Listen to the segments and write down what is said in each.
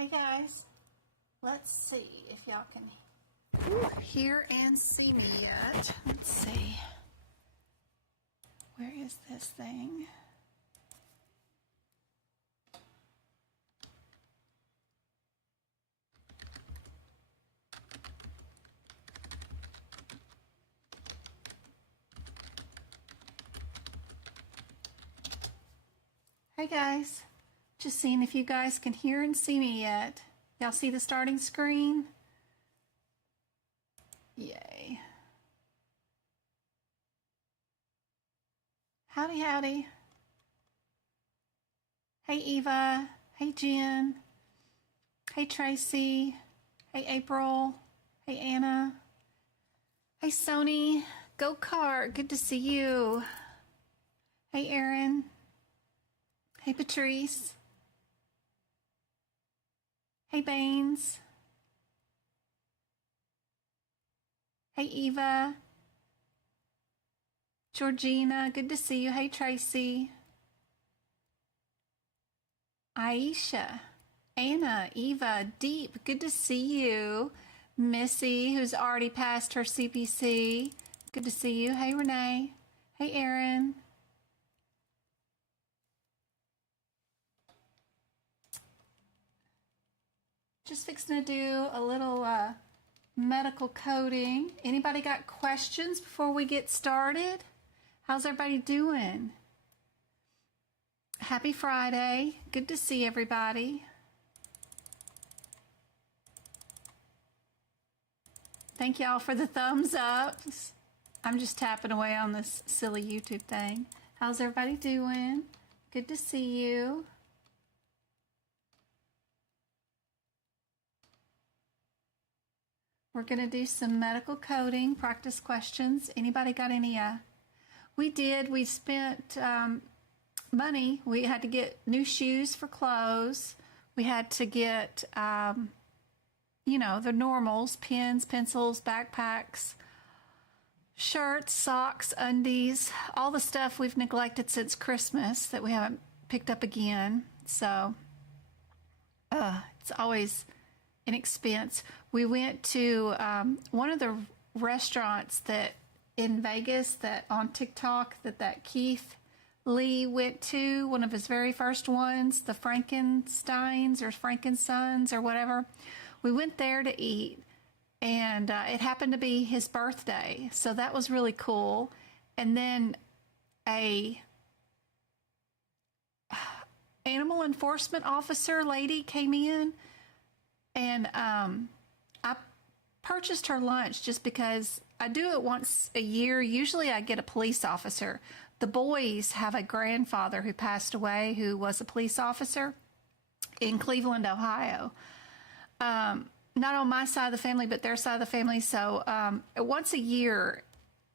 Hey guys, let's see if y'all can hear and see me yet. Let's see. Where is this thing? Hey guys, just seeing if you guys can hear and see me yet. Y'all see the starting screen? Yay. Howdy, howdy. Hey Eva. Hey Jen. Hey Tracy. Hey April. Hey Anna. Hey Sony. Go Kart. Good to see you. Hey Erin. Hey Patrice. Hey Baines. Hey Eva. Georgina, good to see you. Hey Tracy. Aisha. Anna, Eva, Deep, good to see you. Missy, who's already passed her CPC, good to see you. Hey Renee. Hey Erin. Just fixing to do a little medical coding. Anybody got questions before we get started? How's everybody doing? Happy Friday. Good to see everybody. Thank y'all for the thumbs up. I'm just tapping away on this silly YouTube thing. How's everybody doing? Good to see you. We're going to do some medical coding, practice questions. Anybody got any? We spent money. We had to get new shoes for clothes. We had to get, the normals, pens, pencils, backpacks, shirts, socks, undies, all the stuff we've neglected since Christmas that we haven't picked up again. So it's always an expense. We went to one of the restaurants that in Vegas that on TikTok that Keith Lee went to, one of his very first ones, the Frankensteins or Frankensons or whatever. We went there to eat, and it happened to be his birthday, so that was really cool. And then a animal enforcement officer lady came in, and I purchased her lunch just because I do it once a year. Usually I get a police officer. The boys have a grandfather who passed away who was a police officer in Cleveland, Ohio. Not on my side of the family, but their side of the family. So once a year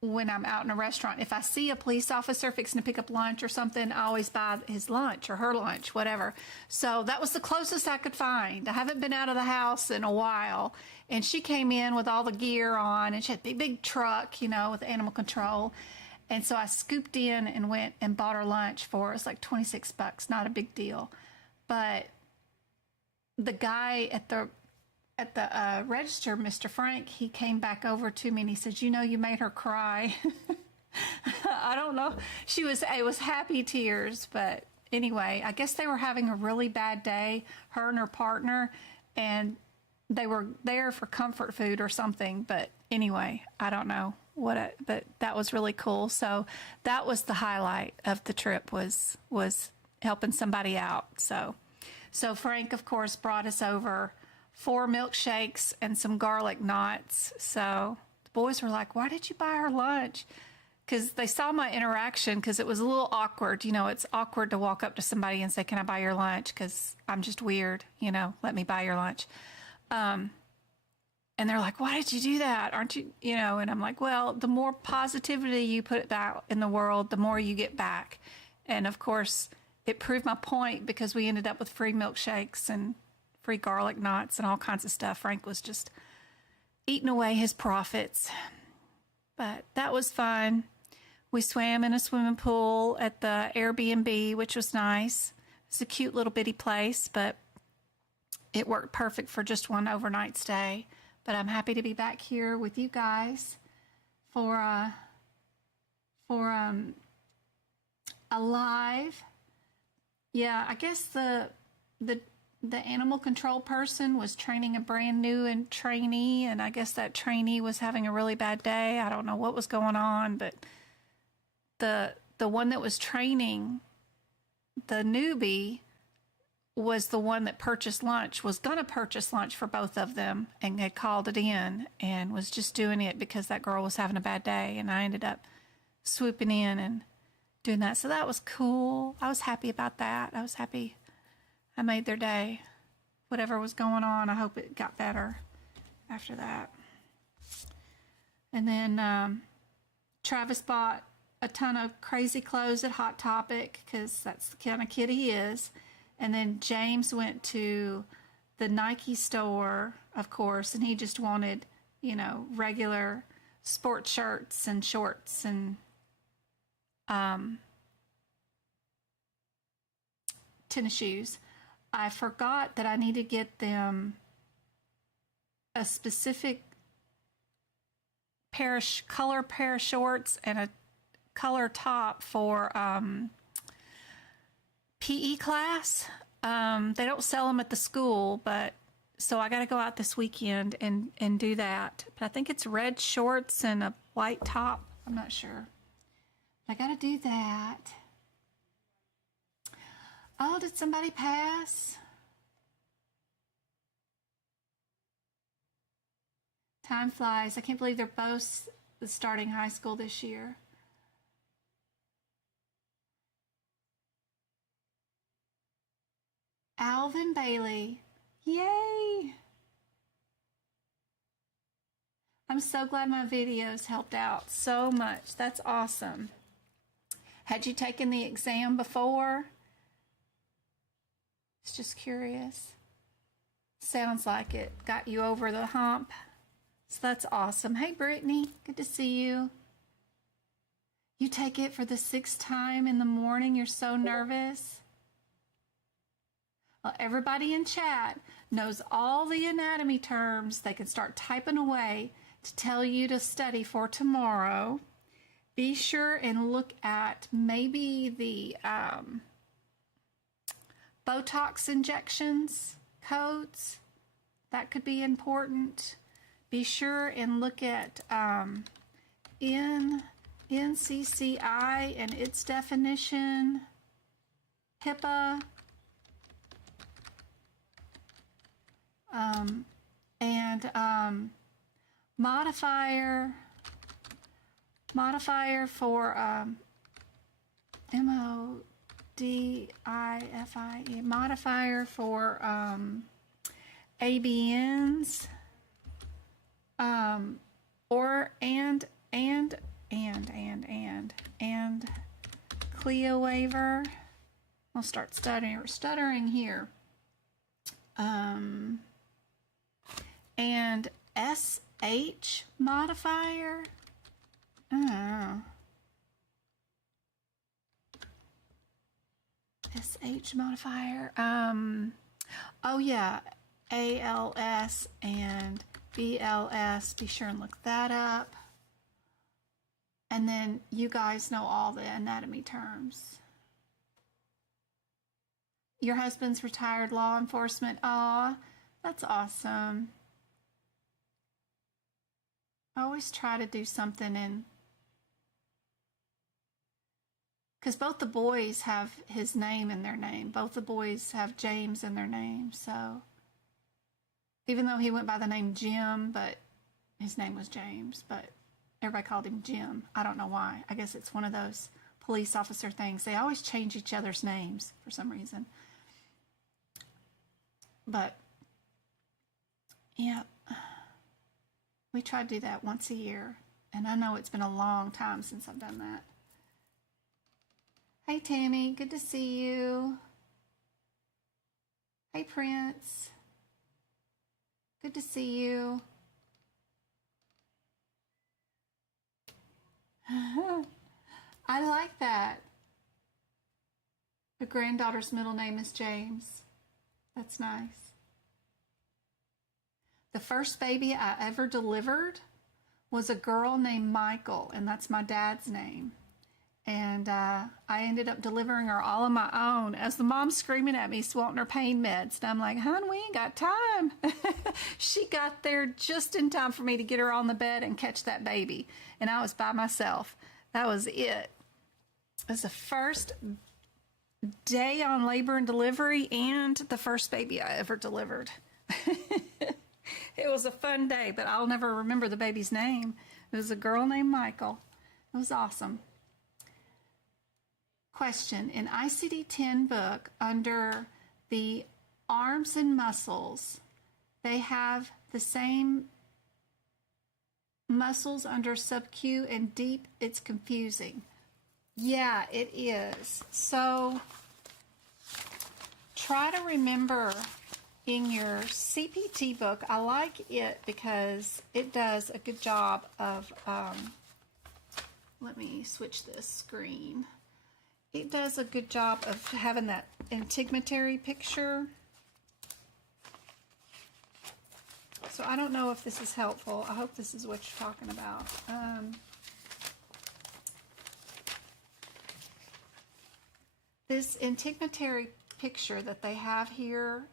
when I'm out in a restaurant, if I see a police officer fixing to pick up lunch or something, I always buy his lunch or her lunch, whatever. So that was the closest I could find. I haven't been out of the house in a while. And she came in with all the gear on, and she had a big truck, with animal control. And so I scooped in and went and bought her lunch for, it was like $26, not a big deal. But the guy at the register, Mr. Frank, he came back over to me and he said, you made her cry. I don't know. It was happy tears, but anyway, I guess they were having a really bad day, her and her partner, and they were there for comfort food or something. But anyway, I don't know but that was really cool. So that was the highlight of the trip was helping somebody out. So Frank, of course, brought us over 4 milkshakes and some garlic knots. So the boys were like, why did you buy her lunch? Because they saw my interaction, because it was a little awkward. It's awkward to walk up to somebody and say, can I buy your lunch? Because I'm just weird, let me buy your lunch. And they're like, why did you do that? Aren't you, and I'm like, well, the more positivity you put out in the world, the more you get back. And of course, it proved my point, because we ended up with free milkshakes and free garlic knots and all kinds of stuff. Frank was just eating away his profits. But that was fun. We swam in a swimming pool at the Airbnb, which was nice. It's a cute little bitty place, but it worked perfect for just one overnight stay. But I'm happy to be back here with you guys for a live. Yeah, I guess the animal control person was training a brand new trainee, and I guess that trainee was having a really bad day. I don't know what was going on, but the one that was training the newbie was the one that purchased lunch, was going to purchase lunch for both of them, and had called it in and was just doing it because that girl was having a bad day. And I ended up swooping in and doing that. So that was cool. I was happy about that. I was happy I made their day. Whatever was going on, I hope it got better after that. And then Travis bought a ton of crazy clothes at Hot Topic because that's the kind of kid he is. And then James went to the Nike store, of course, and he just wanted, regular sport shirts and shorts and tennis shoes. I forgot that I need to get them a specific color pair of shorts and a color top for PE class. They don't sell them at the school, but so I got to go out this weekend and do that. But I think it's red shorts and a white top. I'm not sure. I got to do that. Oh, did somebody pass? Time flies. I can't believe they're both starting high school this year. Alvin Bailey. Yay! I'm so glad my videos helped out so much. That's awesome. Had you taken the exam before? It's just curious. Sounds like it got you over the hump. So that's awesome. Hey, Brittany. Good to see you. You take it for the 6th time in the morning. You're so nervous. Well, everybody in chat knows all the anatomy terms. They can start typing away to tell you to study for tomorrow. Be sure and look at maybe the Botox injections codes. That could be important. Be sure and look at NCCI and its definition, HIPAA, and modifier for MODIFIE, modifier for ABNs, and CLIA waiver. I'll start stuttering here. And SH modifier. Oh. SH modifier. Oh yeah, ALS and BLS. Be sure and look that up. And then you guys know all the anatomy terms. Your husband's retired law enforcement. Aw, that's awesome. I always try to do something because both the boys have his name in their name. Both the boys have James in their name. So even though he went by the name Jim, but his name was James, but everybody called him Jim. I don't know why. I guess it's one of those police officer things. They always change each other's names for some reason. But yeah, we try to do that once a year. And I know it's been a long time since I've done that. Hey, Tammy, good to see you. Hey, Prince. Good to see you. I like that. The granddaughter's middle name is James. That's nice. The first baby I ever delivered was a girl named Michael, and that's my dad's name. And I ended up delivering her all on my own as the mom's screaming at me, wanting her pain meds. And I'm like, hon, we ain't got time. She got there just in time for me to get her on the bed and catch that baby. And I was by myself. That was it. It was the first day on labor and delivery and the first baby I ever delivered. It was a fun day, but I'll never remember the baby's name. It was a girl named Michael. It was awesome. Question, in ICD-10 book, under the arms and muscles, they have the same muscles under SubQ and Deep. It's confusing. Yeah, it is. So try to remember in your CPT book, I like it because it does a good job of, let me switch this screen. It does a good job of having that integumentary picture. So I don't know if this is helpful. I hope this is what you're talking about. This integumentary picture that they have here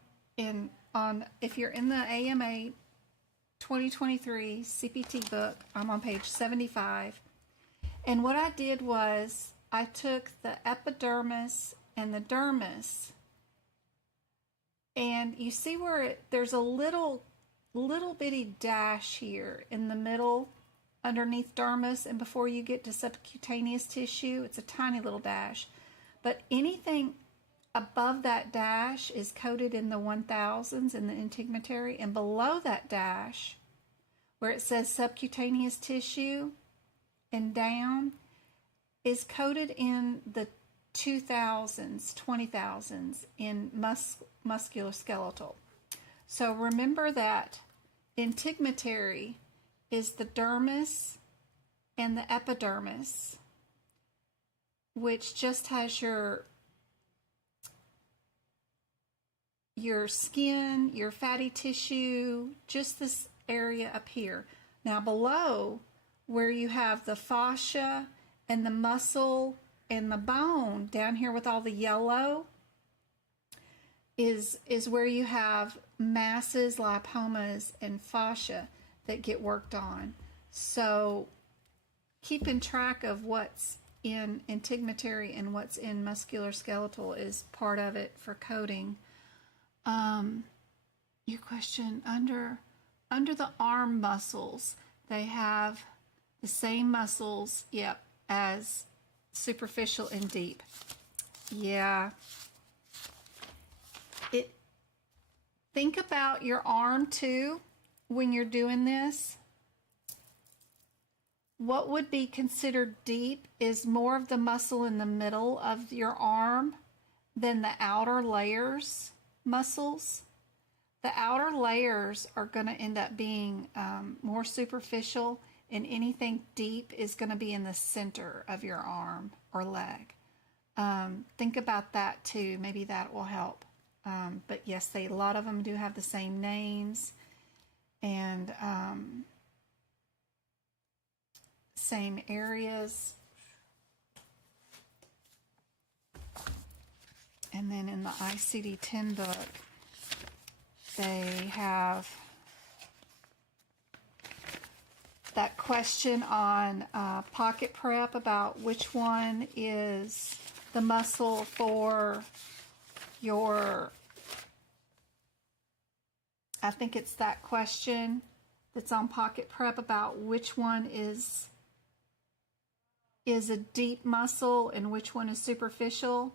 if you're in the AMA 2023 CPT book, I'm on page 75. And what I did was I took the epidermis and the dermis, and you see where there's a little bitty dash here in the middle underneath dermis, and before you get to subcutaneous tissue, it's a tiny little dash. But anything above that dash is coated in the 1000s in the integumentary, and below that dash, where it says subcutaneous tissue and down, is coated in the 2000s, 20,000s in musculoskeletal. So remember that integumentary is the dermis and the epidermis, which just has your skin, your fatty tissue, just this area up here. Now below, where you have the fascia and the muscle and the bone down here with all the yellow, is where you have masses, lipomas, and fascia that get worked on. So keeping track of what's in integumentary and what's in musculoskeletal is part of it for coding. Your question, under the arm muscles, they have the same muscles, yep, as superficial and deep. Yeah. Think about your arm too when you're doing this. What would be considered deep is more of the muscle in the middle of your arm than the outer layers muscles. The outer layers are going to end up being more superficial, and anything deep is going to be in the center of your arm or leg. Think about that too. Maybe that will help. But yes, a lot of them do have the same names and same areas. And then in the ICD-10 book, they have that question on pocket prep about which one is the muscle for your, I think it's that question that's on pocket prep about which one is a deep muscle and which one is superficial.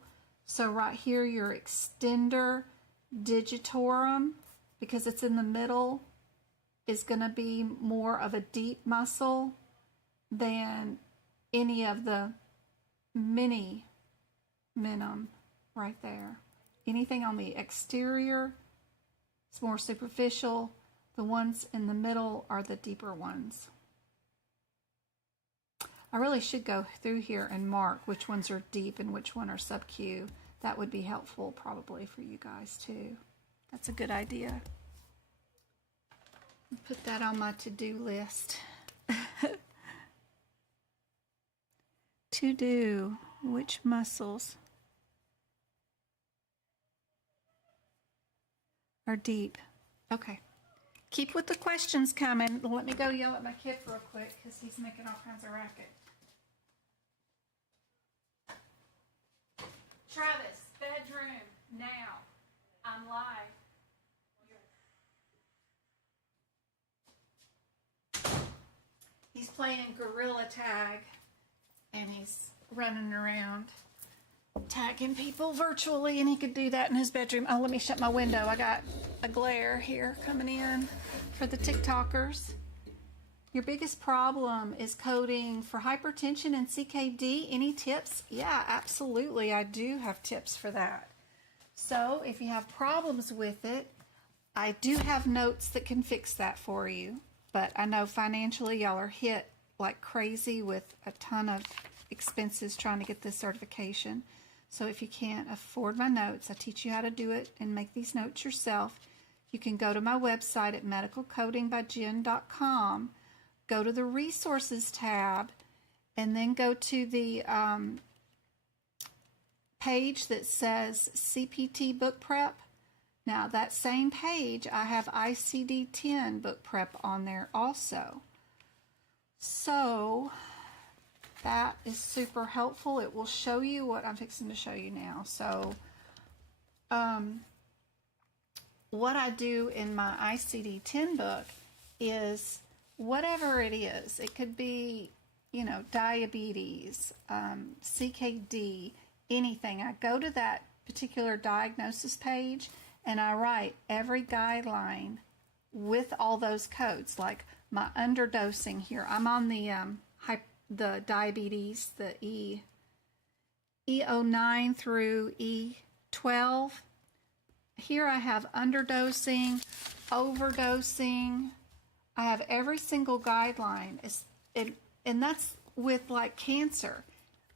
So right here, your extender digitorum, because it's in the middle, is going to be more of a deep muscle than any of the minimum right there. Anything on the exterior is more superficial. The ones in the middle are the deeper ones. I really should go through here and mark which ones are deep and which one are SubQ. That would be helpful probably for you guys too. That's a good idea. Put that on my to-do list. To do, which muscles are deep? Okay. Keep with the questions coming. Let me go yell at my kid real quick because he's making all kinds of racket. Travis, bedroom, now. I'm live. He's playing gorilla tag and he's running around tagging people virtually, and he could do that in his bedroom. Oh, let me shut my window. I got a glare here coming in for the TikTokers. Your biggest problem is coding for hypertension and CKD. Any tips? Yeah, absolutely. I do have tips for that. So if you have problems with it, I do have notes that can fix that for you. But I know financially y'all are hit like crazy with a ton of expenses trying to get this certification. So if you can't afford my notes, I teach you how to do it and make these notes yourself. You can go to my website at medicalcodingbyjen.com, go to the resources tab, and then go to the page that says CPT Book Prep. Now that same page, I have ICD-10 Book Prep on there also. So that is super helpful. It will show you what I'm fixing to show you now. So what I do in my ICD-10 book is whatever it is. It could be, you know, diabetes, CKD, anything. I go to that particular diagnosis page and I write every guideline with all those codes, like my underdosing here. I'm on the diabetes, the E09 through E12. Here I have underdosing, overdosing. I have every single guideline, and that's with like cancer.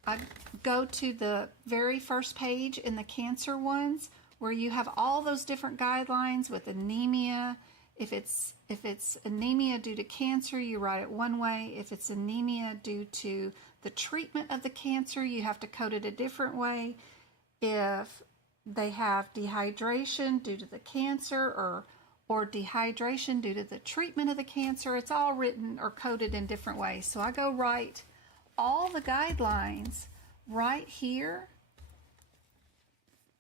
I go to the very first page in the cancer ones where you have all those different guidelines with anemia. If it's anemia due to cancer, you write it one way. If it's anemia due to the treatment of the cancer, you have to code it a different way. If they have dehydration due to the cancer or dehydration due to the treatment of the cancer, it's all written or coded in different ways. So I go write all the guidelines right here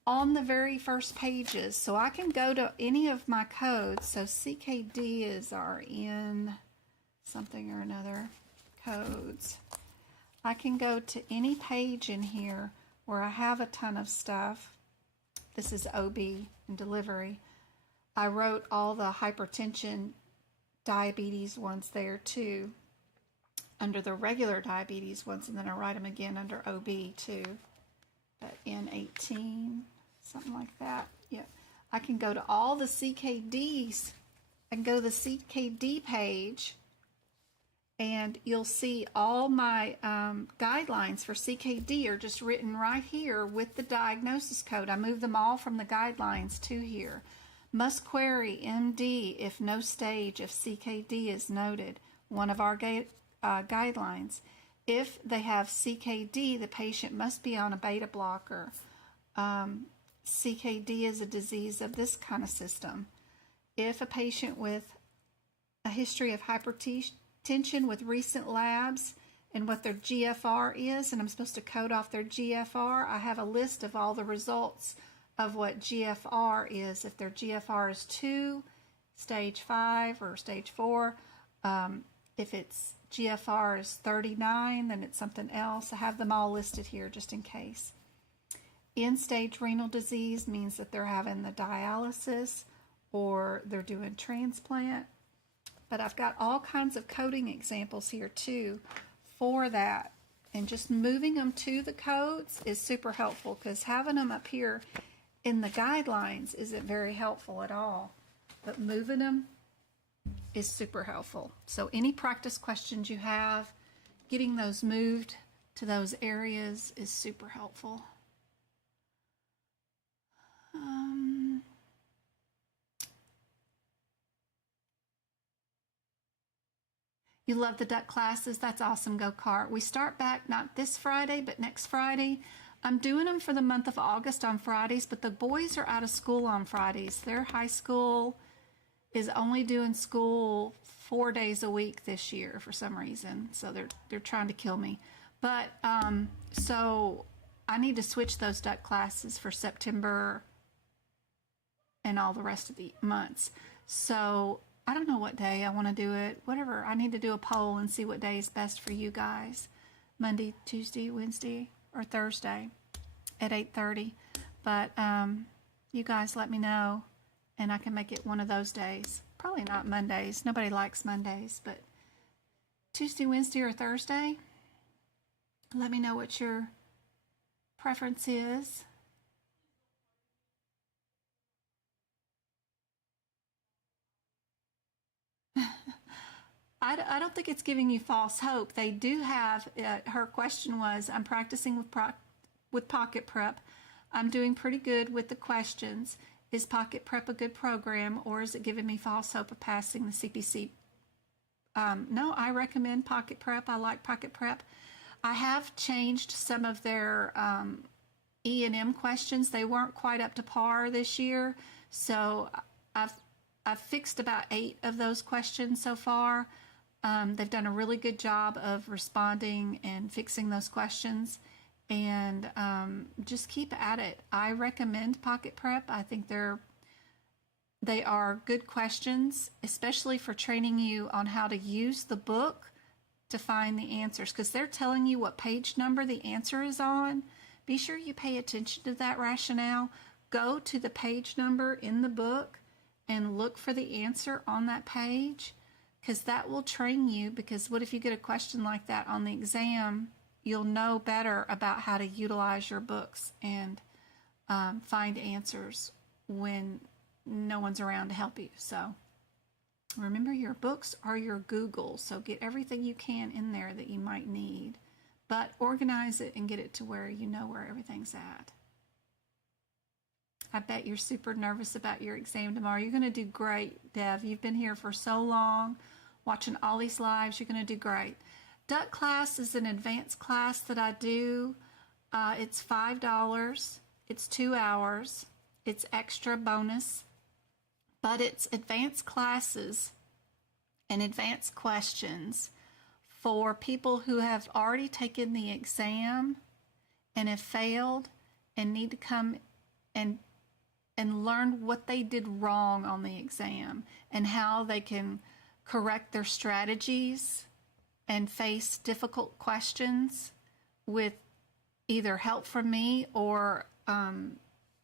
on the very first pages, so I can go to any of my codes. So CKD is our in something or another codes. I can go to any page in here where I have a ton of stuff. This is OB and delivery. I wrote all the hypertension, diabetes ones there too, under the regular diabetes ones, and then I write them again under OB too. But N18, something like that. Yeah, I can go to all the CKDs. I can go to the CKD page, and you'll see all my guidelines for CKD are just written right here with the diagnosis code. I moved them all from the guidelines to here. Must query MD if no stage of CKD is noted, one of our guidelines. If they have CKD, the patient must be on a beta blocker. CKD is a disease of this kind of system. If a patient with a history of hypertension with recent labs and what their GFR is, and I'm supposed to code off their GFR, I have a list of all the results of what GFR is. If their GFR is 2, stage 5 or stage 4, if it's GFR is 39, then it's something else. I have them all listed here just in case. End-stage renal disease means that they're having the dialysis or they're doing transplant. But I've got all kinds of coding examples here too for that. And just moving them to the codes is super helpful, because having them up here in the guidelines isn't very helpful at all. But moving them is super helpful. So any practice questions you have, getting those moved to those areas is super helpful. You love the duck classes. That's awesome. Go Cart. We start back not this Friday, but next Friday. I'm doing them for the month of August on Fridays, but the boys are out of school on Fridays. Their high school is only doing school 4 days a week this year for some reason. So they're trying to kill me. But so I need to switch those duck classes for September and all the rest of the months. So I don't know what day I want to do it. Whatever. I need to do a poll and see what day is best for you guys. Monday, Tuesday, Wednesday, or Thursday at 8:30. But you guys let me know, and I can make it one of those days. Probably not Mondays. Nobody likes Mondays, but Tuesday, Wednesday, or Thursday. Let me know what your preference is. I don't think it's giving you false hope. They do have, her question was, I'm practicing with Pocket Prep. I'm doing pretty good with the questions. Is Pocket Prep a good program, or is it giving me false hope of passing the CPC? No, I recommend Pocket Prep. I like Pocket Prep. I have changed some of their E&M questions. They weren't quite up to par this year, so I've fixed about 8 of those questions so far. They've done a really good job of responding and fixing those questions, and just keep at it. I recommend Pocket Prep. I think they are good questions, especially for training you on how to use the book to find the answers, because they're telling you what page number the answer is on. Be sure you pay attention to that rationale. Go to the page number in the book and look for the answer on that page, because that will train you. Because what if you get a question like that on the exam? You'll know better about how to utilize your books and find answers when no one's around to help you. So remember, your books are your Google, so get everything you can in there that you might need, but organize it and get it to where you know where everything's at. I bet you're super nervous about your exam tomorrow. You're going to do great, Dev. You've been here for so long, watching all these lives. You're going to do great. Duck class is an advanced class that I do. It's $5. It's 2 hours. It's extra bonus, but it's advanced classes and advanced questions for people who have already taken the exam and have failed and need to come and learn what they did wrong on the exam and how they can correct their strategies and face difficult questions with either help from me or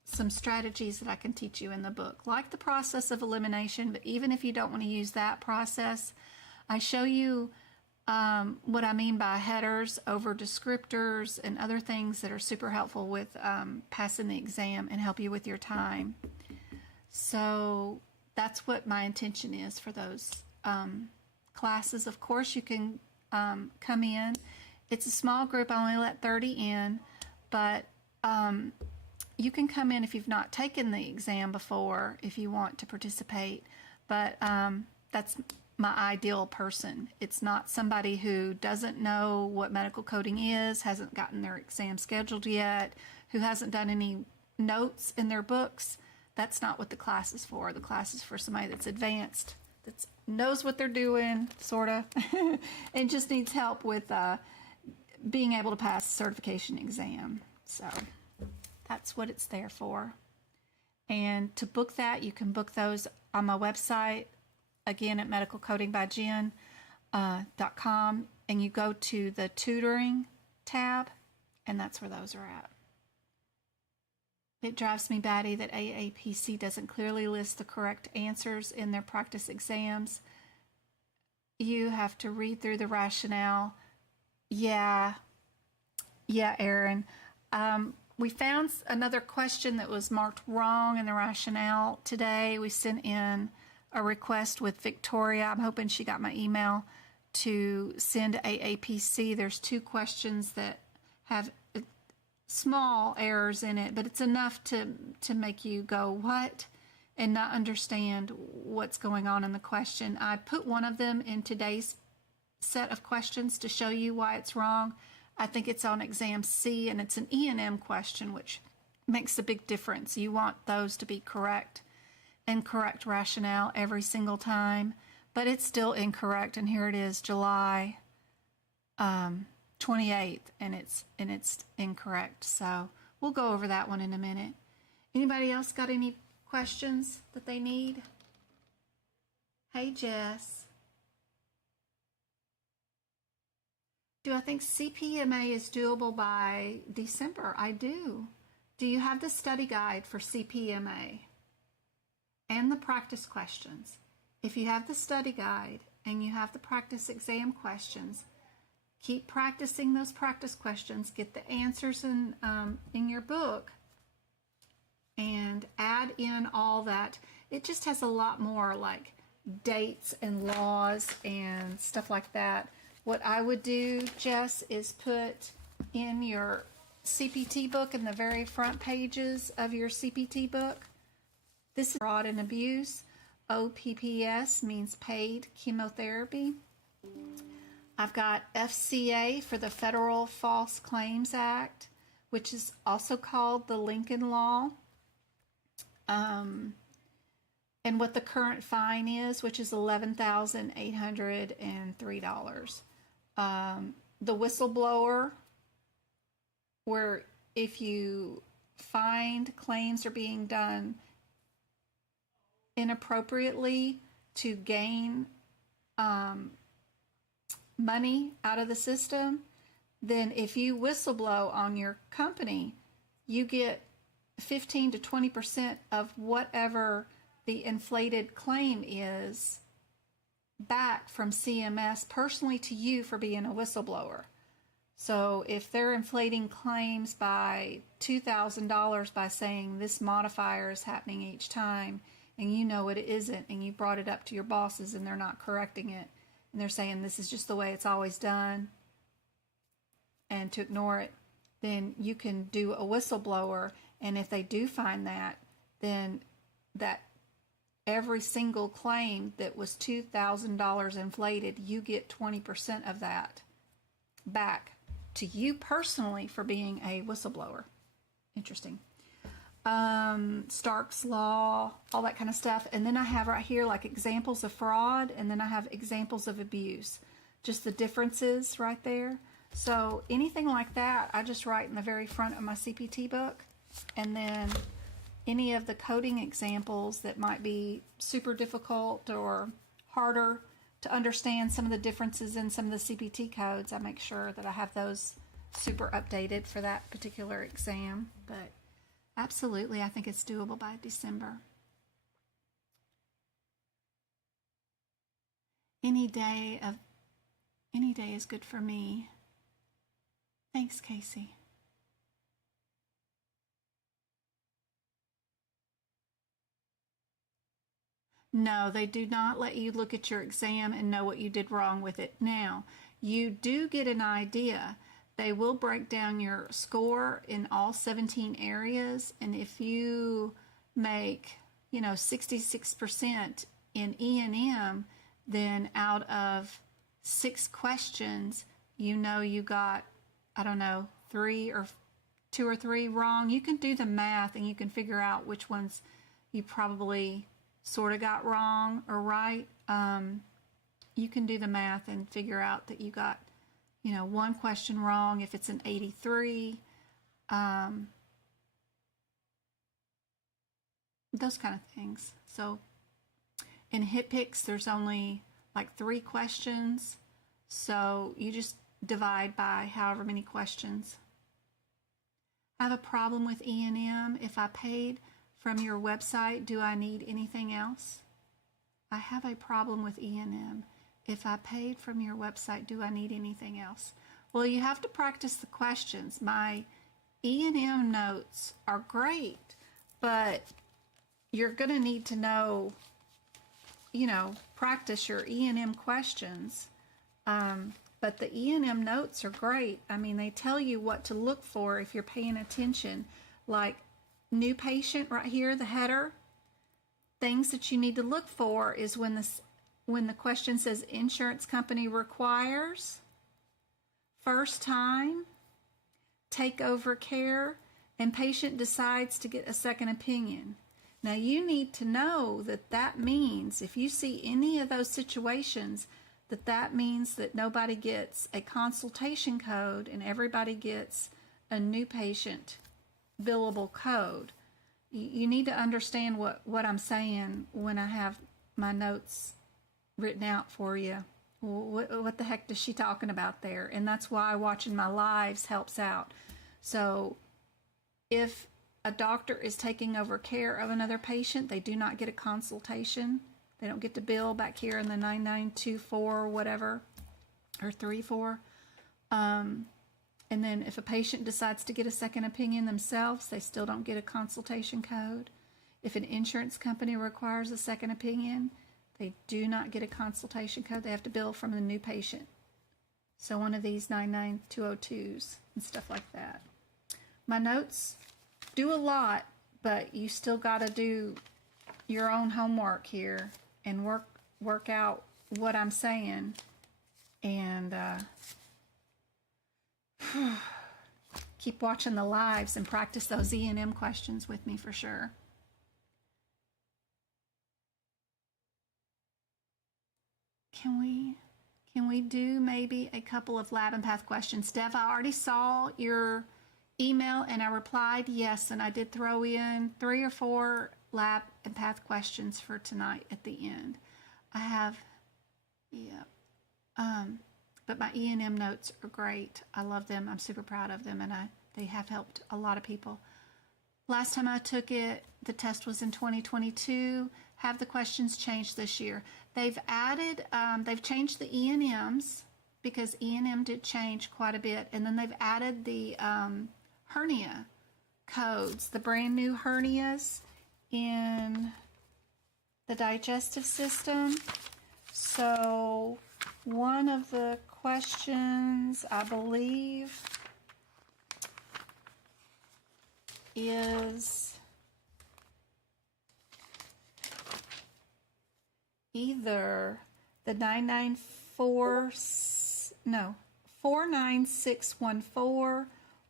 some strategies that I can teach you in the book, like the process of elimination. But even if you don't want to use that process, I show you what I mean by headers over descriptors and other things that are super helpful with passing the exam and help you with your time. So that's what my intention is for those classes. Of course, you can come in. It's a small group. I only let 30 in, but you can come in if you've not taken the exam before, if you want to participate. But that's my ideal person. It's not somebody who doesn't know what medical coding is, hasn't gotten their exam scheduled yet, who hasn't done any notes in their books. That's not what the class is for. The class is for somebody that's advanced, that knows what they're doing, sort of, and just needs help with being able to pass the certification exam. So that's what it's there for. And to book that, you can book those on my website, again at medicalcodingbyjen.com, and you go to the tutoring tab, and that's where those are at. It drives me batty that AAPC doesn't clearly list the correct answers in their practice exams. You have to read through the rationale. Yeah, Aaron. We found another question that was marked wrong in the rationale today. We sent in a request with Victoria. I'm hoping she got my email to send AAPC. There's 2 questions that have small errors in it, but it's enough to make you go, what? And not understand what's going on in the question. I put one of them in today's set of questions to show you why it's wrong. I think it's on exam C, and it's an E&M question, which makes a big difference. You want those to be correct and correct rationale every single time, but it's still incorrect. And here it is, July 28th, and it's incorrect. So we'll go over that one in a minute. Anybody else got any questions that they need? Hey, Jess. Do I think CPMA is doable by December? I do. Do you have the study guide for CPMA and the practice questions? If you have the study guide and you have the practice exam questions, keep practicing those practice questions. Get the answers in your book and add in all that. It just has a lot more like dates and laws and stuff like that. What I would do, Jess, is put in your CPT book in the very front pages of your CPT book. This is fraud and abuse. OPPS means paid chemotherapy. I've got FCA for the Federal False Claims Act, which is also called the Lincoln Law. And what the current fine is, which is $11,803. The whistleblower, where if you find claims are being done inappropriately to gain money out of the system, then if you whistleblow on your company, you get 15 to 20% of whatever the inflated claim is back from CMS personally to you for being a whistleblower. So if they're inflating claims by $2,000 by saying this modifier is happening each time, and you know it isn't, and you brought it up to your bosses and they're not correcting it, and they're saying this is just the way it's always done, and to ignore it, then you can do a whistleblower, and if they do find that, then that every single claim that was $2,000 inflated, you get 20% of that back to you personally for being a whistleblower. Interesting. Stark's Law, all that kind of stuff. And then I have right here like examples of fraud, and then I have examples of abuse. Just the differences right there. So anything like that, I just write in the very front of my CPT book. And then any of the coding examples that might be super difficult or harder to understand some of the differences in some of the CPT codes, I make sure that I have those super updated for that particular exam. But absolutely, I think it's doable by December. Any day is good for me. Thanks, Casey. No, they do not let you look at your exam and know what you did wrong with it. Now, you do get an idea. They will break down your score in all 17 areas, and if you make, 66% in E&M, then out of 6 questions, you got, 2 or 3 wrong. You can do the math and you can figure out which ones you probably sort of got wrong or right. You can do the math and figure out that you got, 1 question wrong if it's an 83. Those kind of things. So in HitPix, there's only like 3 questions. So you just divide by however many questions. I have a problem with E&M. If I paid from your website, do I need anything else? I have a problem with E&M. If I paid from your website, do I need anything else? Well, you have to practice the questions. My E&M notes are great, but you're going to need to know, practice your E&M questions. But the E&M notes are great. I mean, they tell you what to look for if you're paying attention. Like new patient right here, the header. Things that you need to look for is when when the question says insurance company requires, first time, take over care, and patient decides to get a second opinion. Now you need to know that that means if you see any of those situations, that means that nobody gets a consultation code and everybody gets a new patient billable code. You need to understand what I'm saying when I have my notes written out for you. What the heck is she talking about there? And that's why watching my lives helps out. So if a doctor is taking over care of another patient, they do not get a consultation. They don't get to bill back here in the 9924 or whatever, or 34. And then if a patient decides to get a second opinion themselves, they still don't get a consultation code. If an insurance company requires a second opinion, they do not get a consultation code. They have to bill from the new patient. So one of these 99202s and stuff like that. My notes do a lot, but you still got to do your own homework here and work out what I'm saying, and keep watching the lives and practice those E&M questions with me for sure. Can we do maybe a couple of lab and path questions? Dev, I already saw your email and I replied yes, and I did throw in 3 or 4 lab and path questions for tonight at the end. I have, but my E&M notes are great. I love them. I'm super proud of them, and they have helped a lot of people. Last time I took it, the test was in 2022. Have the questions changed this year? They've added, they've changed the E&Ms because E&M did change quite a bit, and then they've added the hernia codes, the brand new hernias in the digestive system. So one of the questions, I believe, is either the 49614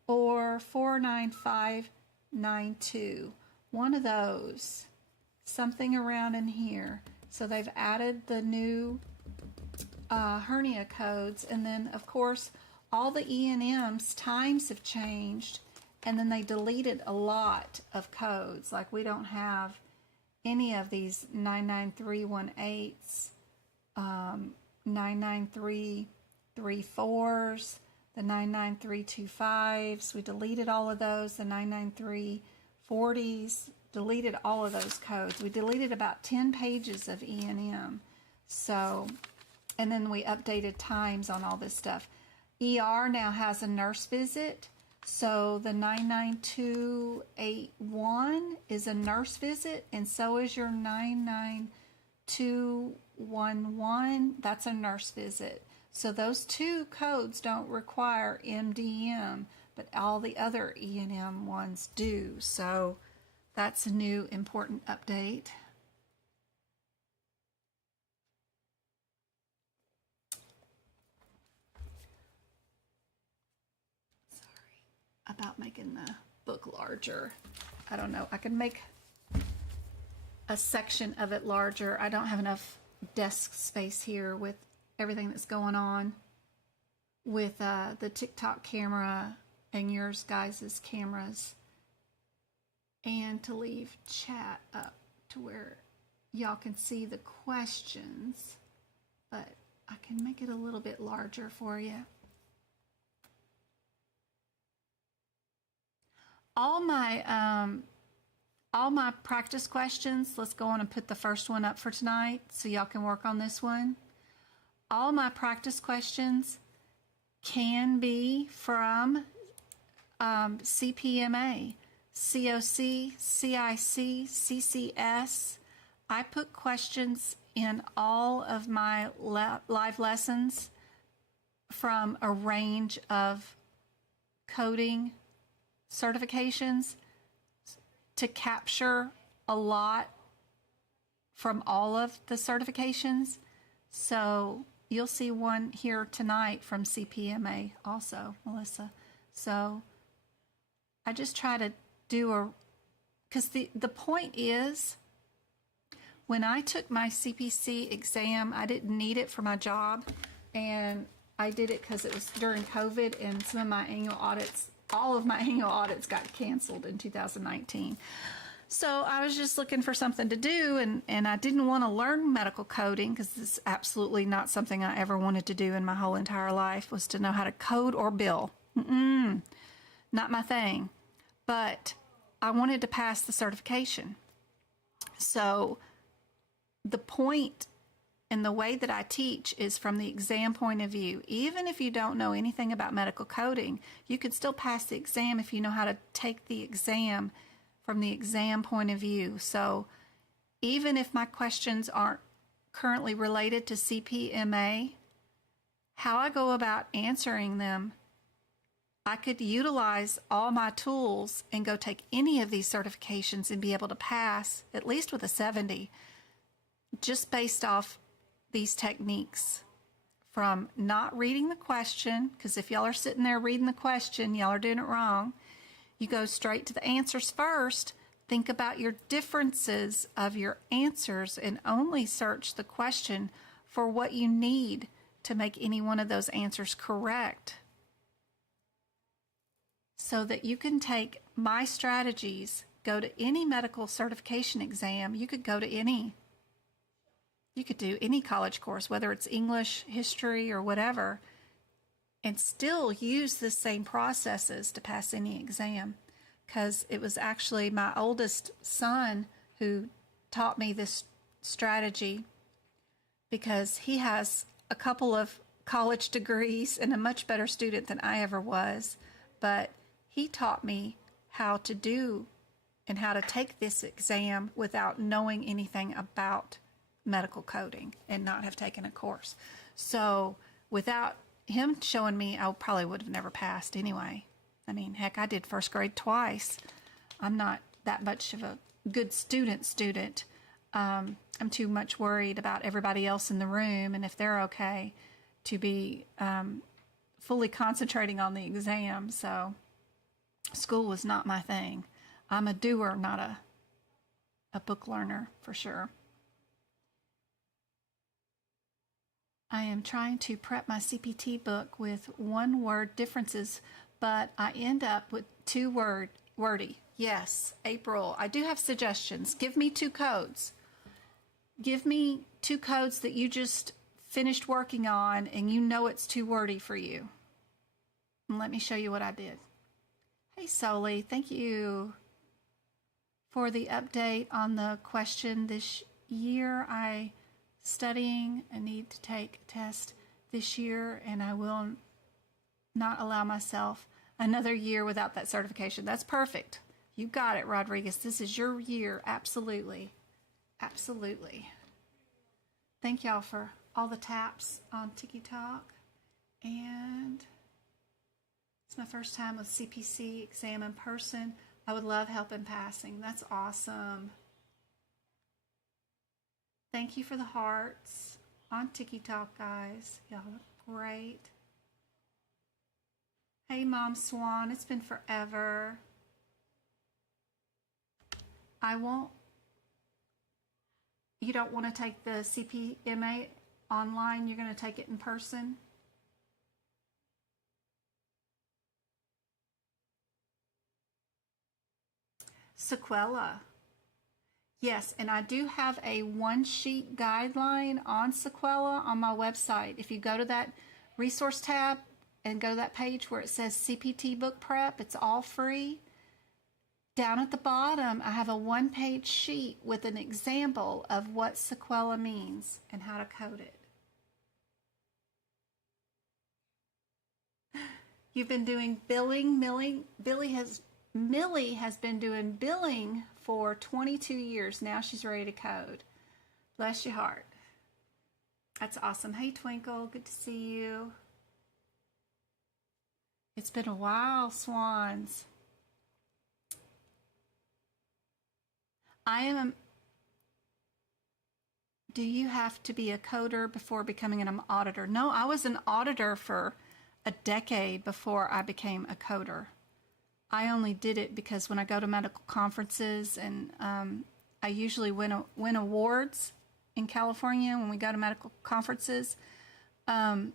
or 49592. One of those, something around in here. So they've added the new hernia codes, and then of course all the E&Ms times have changed, and then they deleted a lot of codes. Like we don't have any of these 99318s, 99334s, the 99325s. We deleted all of those. The 99340s, deleted all of those codes. We deleted about 10 pages of E&M. So, and then we updated times on all this stuff. ER now has a nurse visit. So the 99281 is a nurse visit, and so is your 99211. That's a nurse visit. So those two codes don't require MDM, but all the other E&M ones do. So that's a new important update. About making the book larger. I don't know. I can make a section of it larger. I don't have enough desk space here with everything that's going on with the TikTok camera and yours guys' cameras, and to leave chat up to where y'all can see the questions, but I can make it a little bit larger for you. All my practice questions, let's go on and put the first one up for tonight so y'all can work on this one. All my practice questions can be from CPMA, COC, CIC, CCS. I put questions in all of my live lessons from a range of coding certifications to capture a lot from all of the certifications. So you'll see one here tonight from CPMA also, Melissa. So I just try to do because the point is, when I took my CPC exam, I didn't need it for my job, and I did it because it was during COVID, and some of my annual audits, all of my annual audits got canceled in 2019. So I was just looking for something to do, and I didn't want to learn medical coding because it's absolutely not something I ever wanted to do in my whole entire life, was to know how to code or bill. Not my thing. But I wanted to pass the certification. So the point and the way that I teach is from the exam point of view. Even if you don't know anything about medical coding, you could still pass the exam if you know how to take the exam from the exam point of view. So even if my questions aren't currently related to CPMA, how I go about answering them, I could utilize all my tools and go take any of these certifications and be able to pass, at least with a 70, just based off these techniques from not reading the question, because if y'all are sitting there reading the question, y'all are doing it wrong. You go straight to the answers first. Think about your differences of your answers and only search the question for what you need to make any one of those answers correct, so that you can take my strategies, go to any medical certification exam. You could do any college course, whether it's English, history, or whatever, and still use the same processes to pass any exam. Because it was actually my oldest son who taught me this strategy, because he has a couple of college degrees and a much better student than I ever was. But he taught me how to do and how to take this exam without knowing anything about medical coding and not have taken a course. So without him showing me, I probably would have never passed anyway. I mean, heck, I did first grade twice. I'm not that much of a good student. I'm too much worried about everybody else in the room and if they're okay to be fully concentrating on the exam. So school was not my thing. I'm a doer, not a book learner, for sure. I am trying to prep my CPT book with one-word differences, but I end up with wordy. Yes, April, I do have suggestions. Give me 2 codes. Give me 2 codes that you just finished working on and you know it's too wordy for you. And let me show you what I did. Hey, Soli, thank you for the update on the question this year. I need to take a test this year, and I will not allow myself another year without that certification. That's perfect. You got it, Rodriguez. This is your year. Absolutely. Absolutely. Thank y'all for all the taps on TikTok. And it's my first time with CPC exam in person. I would love help in passing. That's awesome. Thank you for the hearts on TikTok, guys. Y'all look great. Hey, Mom Swan, it's been forever. You don't want to take the CPMA online, you're going to take it in person? Sequela. Yes, and I do have a one-sheet guideline on Sequela on my website. If you go to that resource tab and go to that page where it says CPT Book Prep, it's all free. Down at the bottom, I have a one-page sheet with an example of what Sequela means and how to code it. You've been doing billing. Millie has been doing billing for 22 years. Now she's ready to code. Bless your heart. That's awesome. Hey, Twinkle, good to see you. It's been a while, Swans. I am do you have to be a coder before becoming an auditor? No, I was an auditor for a decade before I became a coder. I only did it because when I go to medical conferences and I usually win awards in California when we go to medical conferences. And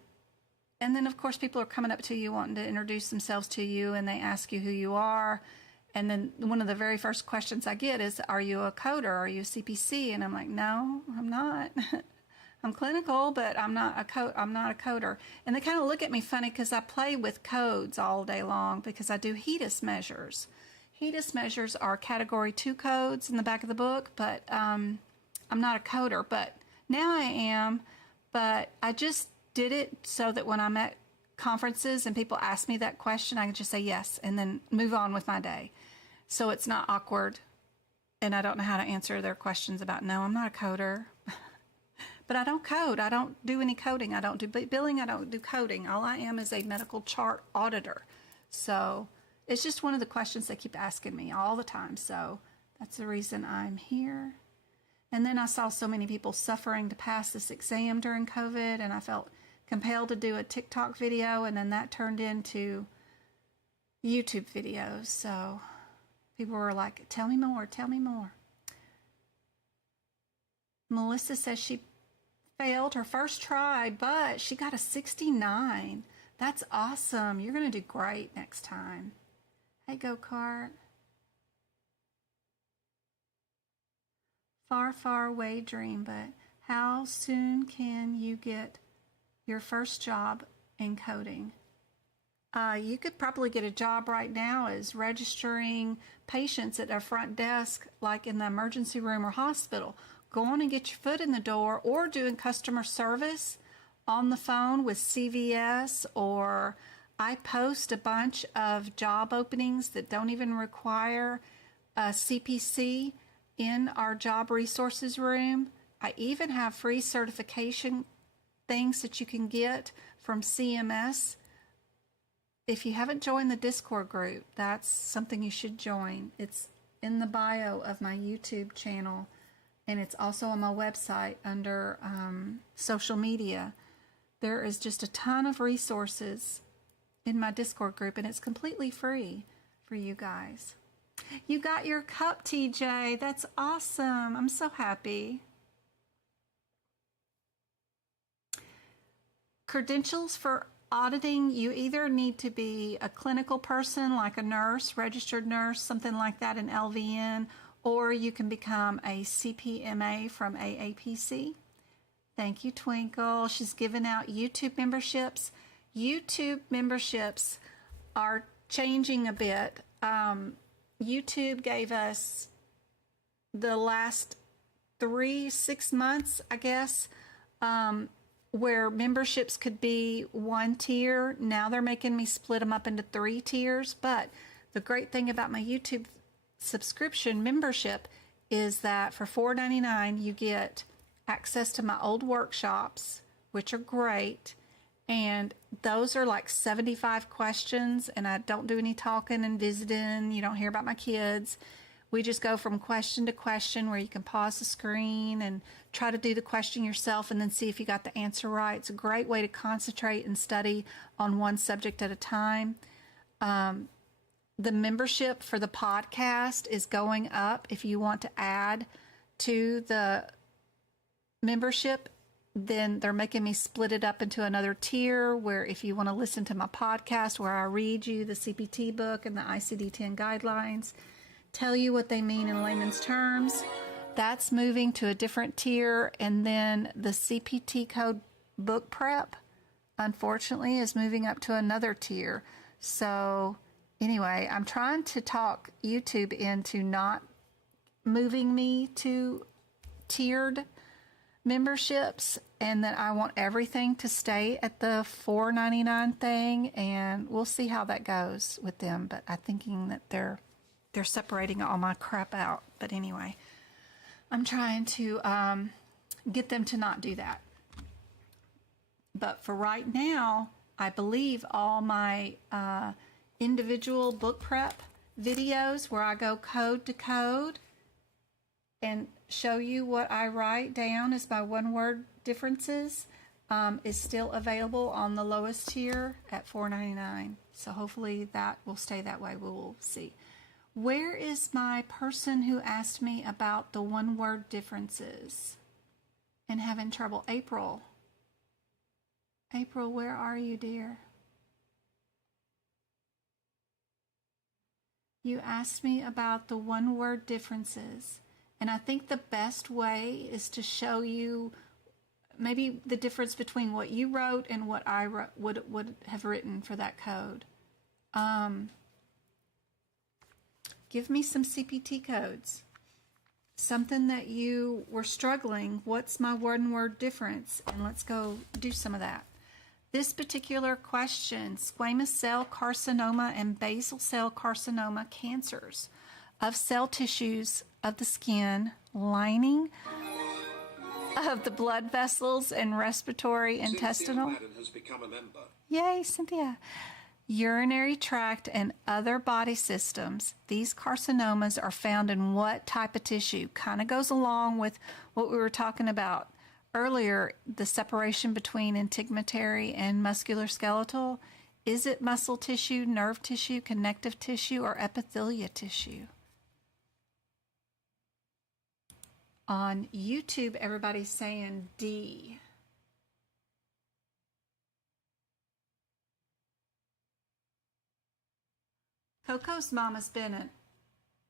then, of course, people are coming up to you wanting to introduce themselves to you, and they ask you who you are. And then one of the very first questions I get is, are you a coder? Are you a CPC? And I'm like, no, I'm not. I'm clinical, but I'm not a coder. And they kind of look at me funny because I play with codes all day long because I do HEDIS measures. HEDIS measures are category 2 codes in the back of the book, but I'm not a coder. But now I am, but I just did it so that when I'm at conferences and people ask me that question, I can just say yes and then move on with my day. So it's not awkward and I don't know how to answer their questions about, no, I'm not a coder. But I don't code. I don't do any coding. I don't do billing. I don't do coding. All I am is a medical chart auditor. So it's just one of the questions they keep asking me all the time. So that's the reason I'm here. And then I saw so many people suffering to pass this exam during COVID, and I felt compelled to do a TikTok video, and then that turned into YouTube videos. So people were like, tell me more, tell me more. Melissa says she failed her first try, but she got a 69. That's awesome. You're going to do great next time. Hey, go-kart. Far, far away dream, but how soon can you get your first job in coding? You could probably get a job right now as registering patients at a front desk, like in the emergency room or hospital. Go on and get your foot in the door, or doing customer service on the phone with CVS, or I post a bunch of job openings that don't even require a CPC in our job resources room. I even have free certification things that you can get from CMS. If you haven't joined the Discord group, that's something you should join. It's in the bio of my YouTube channel, and it's also on my website under social media. There is just a ton of resources in my Discord group, and it's completely free for you guys. You got your cup, TJ. That's awesome. I'm so happy. Credentials for auditing, you either need to be a clinical person, like a nurse, registered nurse, something like that in LVN, or you can become a CPMA from AAPC. Thank you, Twinkle. She's giving out YouTube memberships. YouTube memberships are changing a bit. YouTube gave us the last 6 months, I guess, where memberships could be one tier. Now they're making me split them up into 3 tiers. But the great thing about my YouTube subscription membership is that for $4.99 you get access to my old workshops, which are great. And those are like 75 questions, and I don't do any talking and visiting. You don't hear about my kids. We just go from question to question where you can pause the screen and try to do the question yourself and then see if you got the answer right. It's a great way to concentrate and study on one subject at a time. The membership for the podcast is going up. If you want to add to the membership, then they're making me split it up into another tier where if you want to listen to my podcast where I read you the CPT book and the ICD-10 guidelines, tell you what they mean in layman's terms, that's moving to a different tier. And then the CPT code book prep, unfortunately, is moving up to another tier. So anyway, I'm trying to talk YouTube into not moving me to tiered memberships, and that I want everything to stay at the $4.99 thing, and we'll see how that goes with them. But I'm thinking that they're separating all my crap out. But anyway, I'm trying to get them to not do that. But for right now, I believe all my individual book prep videos where I go code to code and show you what I write down as my one-word differences is still available on the lowest tier at $4.99. So hopefully that will stay that way. We'll see. Where is my person who asked me about the one-word differences and having trouble? April. April, where are you, dear? You asked me about the one-word differences, and I think the best way is to show you maybe the difference between what you wrote and what I would have written for that code. Give me some CPT codes. Something that you were struggling. What's my one-word difference? And let's go do some of that. This particular question, squamous cell carcinoma and basal cell carcinoma cancers of cell tissues of the skin, lining of the blood vessels and respiratory intestinal. Cynthia Madden has become a member. Yay, Cynthia. Urinary tract and other body systems. These carcinomas are found in what type of tissue? Kind of goes along with what we were talking about earlier, the separation between integumentary and musculoskeletal. Is it muscle tissue, nerve tissue, connective tissue, or epithelia tissue? On YouTube, everybody's saying D. Coco's mom has been an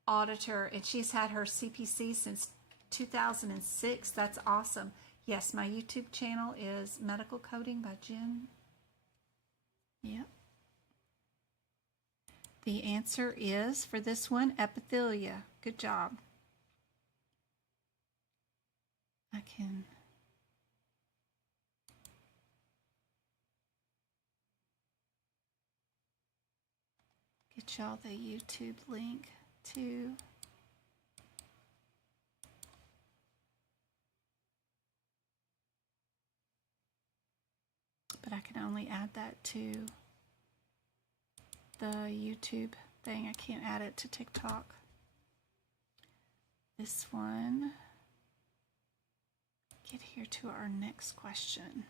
auditor, and she's had her CPC since 2006. That's awesome. Yes, my YouTube channel is Medical Coding by Jen. Yep. The answer is, for this one, epithelia. Good job. I can... get y'all the YouTube link too. But I can only add that to the YouTube thing. I can't add it to TikTok. This one. Get here to our next question.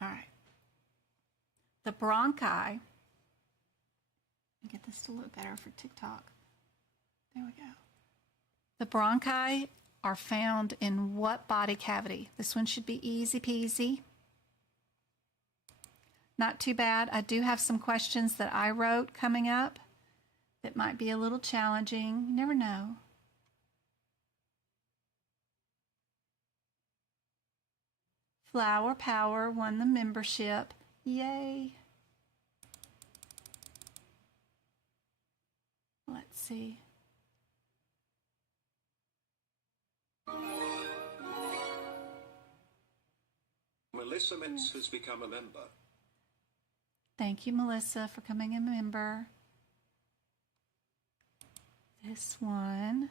All right. The bronchi, get this to look better for TikTok. There we go. The bronchi are found in what body cavity? This one should be easy peasy. Not too bad. I do have some questions that I wrote coming up that might be a little challenging. You never know. Flower Power won the membership. Yay. Let's see. Melissa Metz has become a member. Thank you, Melissa, for becoming a member. This one.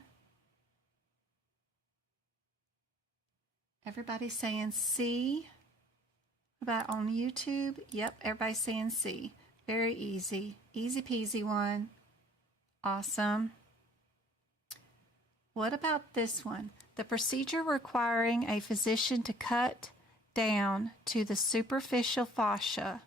Everybody's saying C. About on YouTube? Yep, everybody's saying C. Very easy. Easy peasy one. Awesome. What about this one? The procedure requiring a physician to cut down to the superficial fascia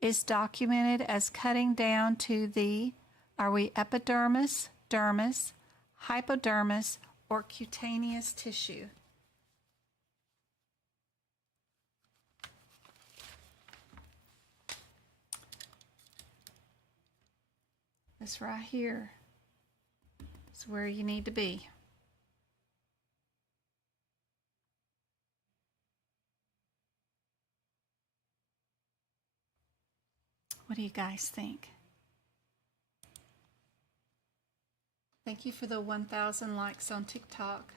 is documented as cutting down to the, are we epidermis, dermis, hypodermis, or cutaneous tissue? This right here is where you need to be. What do you guys think? Thank you for the 1,000 likes on TikTok.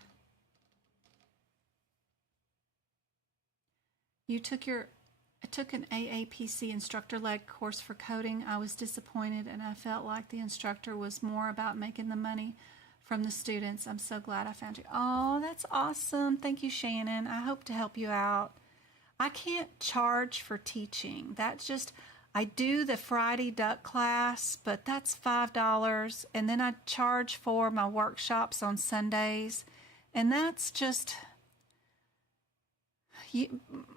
I took an AAPC instructor-led course for coding. I was disappointed, and I felt like the instructor was more about making the money from the students. I'm so glad I found you. Oh, that's awesome. Thank you, Shannon. I hope to help you out. I can't charge for teaching. That's just, I do the Friday duck class, but that's $5. And then I charge for my workshops on Sundays. And that's just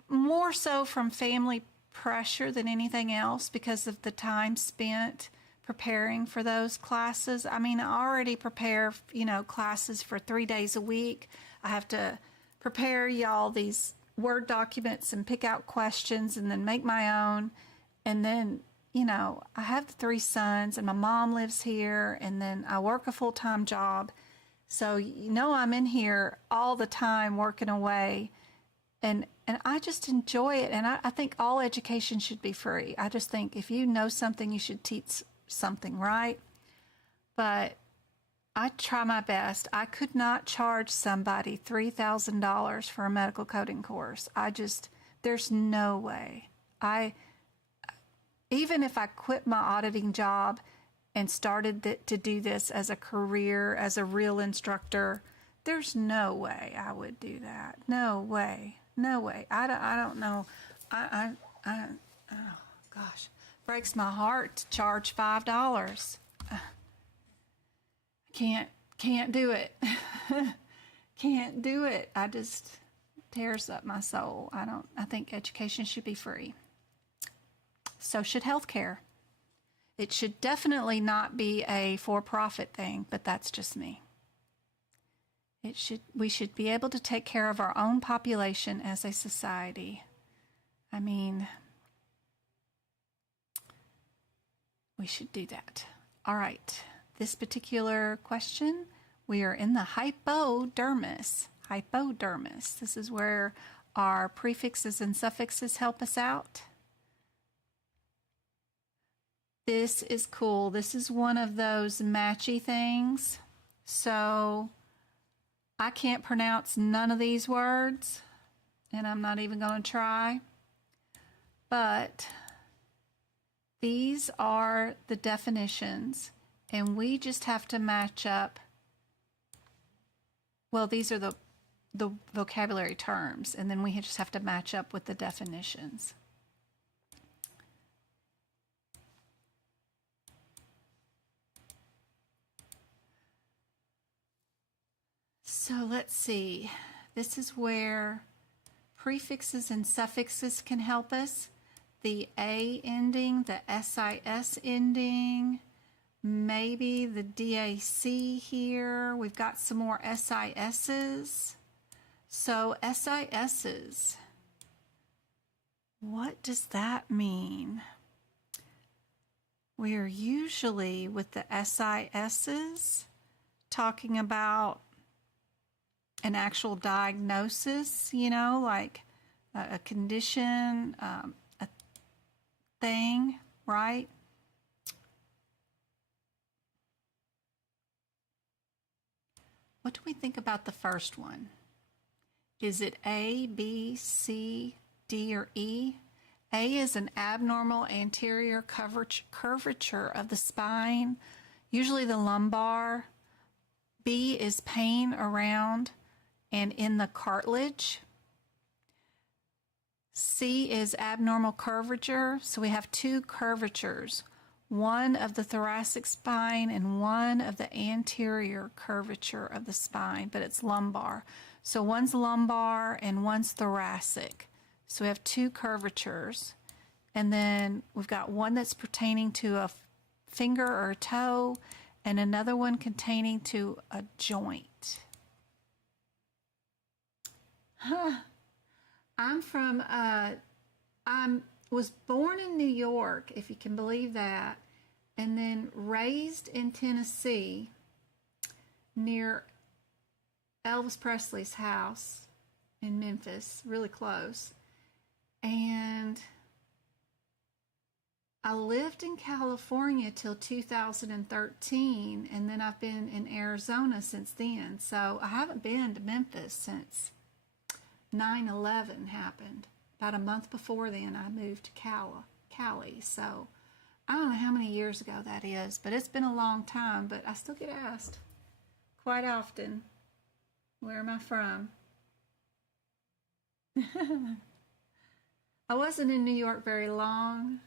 more so from family pressure than anything else because of the time spent preparing for those classes. I mean, I already prepare, classes for 3 days a week. I have to prepare y'all these Word documents and pick out questions and then make my own. And then, I have 3 sons and my mom lives here and then I work a full-time job. So, I'm in here all the time working away and I just enjoy it. And I think all education should be free. I just think if you know something, you should teach something, right? But I try my best. I could not charge somebody $3,000 for a medical coding course. There's no way. Even if I quit my auditing job and started to do this as a career, as a real instructor, there's no way I would do that. No way. No way. I don't know. Oh gosh, breaks my heart to charge $5. Can't do it. Can't do it. I just tears up my soul. I think education should be free. So should healthcare. It should definitely not be a for-profit thing, but that's just me. We should be able to take care of our own population as a society. I mean, we should do that. All right. This particular question, we are in the hypodermis. Hypodermis. This is where our prefixes and suffixes help us out. This is cool. This is one of those matchy things. So I can't pronounce none of these words, and I'm not even going to try. But these are the definitions, and we just have to match up. Well, these are the vocabulary terms, and then we just have to match up with the definitions. So let's see. This is where prefixes and suffixes can help us. The A ending, the SIS ending, maybe the DAC here. We've got some more SISs. So SISs, what does that mean? We're usually with the SISs talking about an actual diagnosis, like a condition, a thing, right? What do we think about the first one? Is it A, B, C, D, or E? A is an abnormal anterior curvature of the spine, usually the lumbar. B is pain around and in the cartilage. C is abnormal curvature. So we have 2 curvatures, one of the thoracic spine and one of the anterior curvature of the spine, but it's lumbar. So one's lumbar and one's thoracic. So we have 2 curvatures. And then we've got one that's pertaining to a finger or a toe and another one containing to a joint. I was born in New York, if you can believe that, and then raised in Tennessee near Elvis Presley's house in Memphis, really close. And I lived in California till 2013, and then I've been in Arizona since then. So I haven't been to Memphis since 9/11 happened. About a month before then, I moved to Cali. So I don't know how many years ago that is, but it's been a long time. But I still get asked quite often, where am I from? I wasn't in New York very long.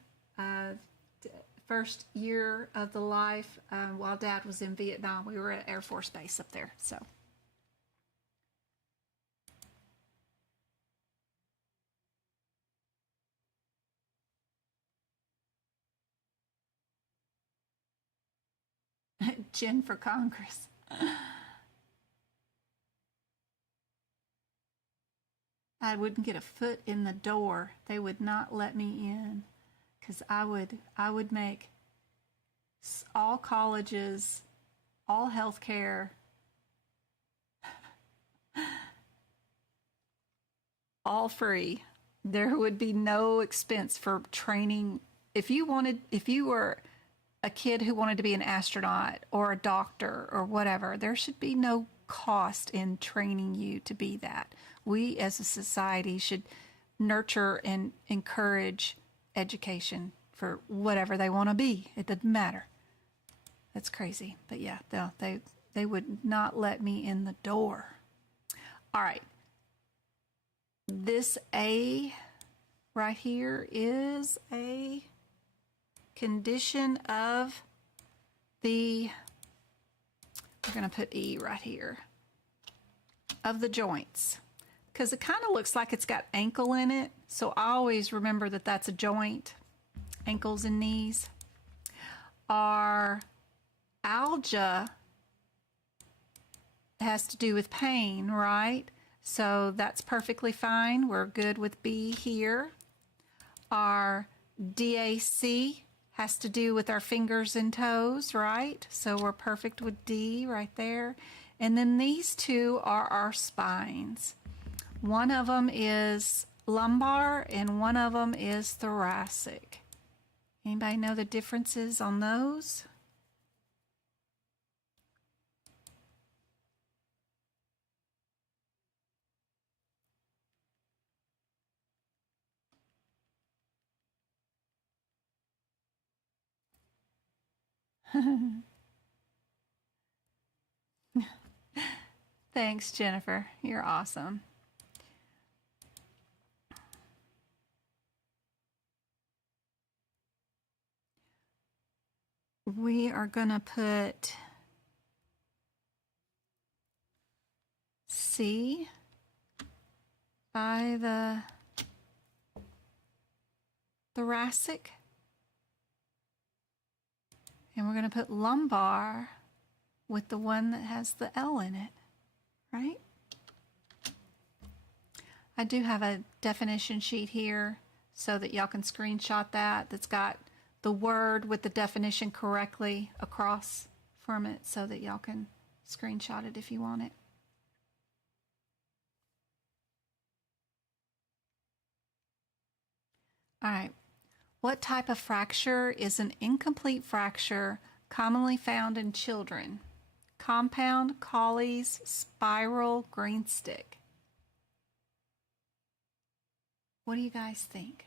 first year of the life while Dad was in Vietnam. We were at Air Force Base up there. So. Jen for Congress. I wouldn't get a foot in the door. They would not let me in because I would make all colleges, all healthcare, all free. There would be no expense for training. If you were a kid who wanted to be an astronaut or a doctor or whatever, there should be no cost in training you to be that. We as a society should nurture and encourage education for whatever they want to be. It doesn't matter. That's crazy. But yeah, they would not let me in the door. All right. This A right here is a condition of the, we're going to put E right here, of the joints, because it kind of looks like it's got ankle in it. So I always remember that that's a joint, ankles and knees. Our algia has to do with pain, right? So that's perfectly fine. We're good with B here. Our DAC has to do with our fingers and toes, right? So we're perfect with D right there. And then these two are our spines. One of them is lumbar and one of them is thoracic. Anybody know the differences on those? Thanks, Jennifer. You're awesome. We are going to put C by the thoracic. And we're going to put lumbar with the one that has the L in it, right? I do have a definition sheet here so that y'all can screenshot that. That's got the word with the definition correctly across from it so that y'all can screenshot it if you want it. All right. What type of fracture is an incomplete fracture commonly found in children? Compound, Colles, spiral, green stick. What do you guys think?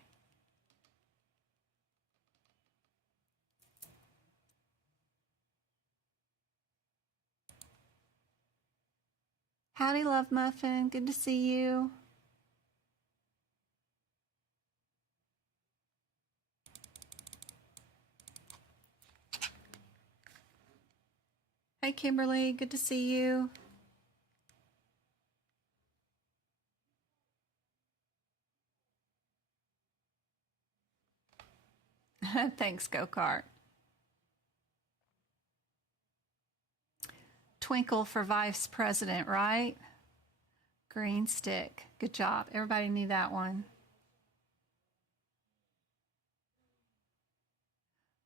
Howdy, Love Muffin. Good to see you. Hi, Kimberly. Good to see you. Thanks, Go-Kart. Twinkle for vice president, right? Green stick. Good job. Everybody knew that one.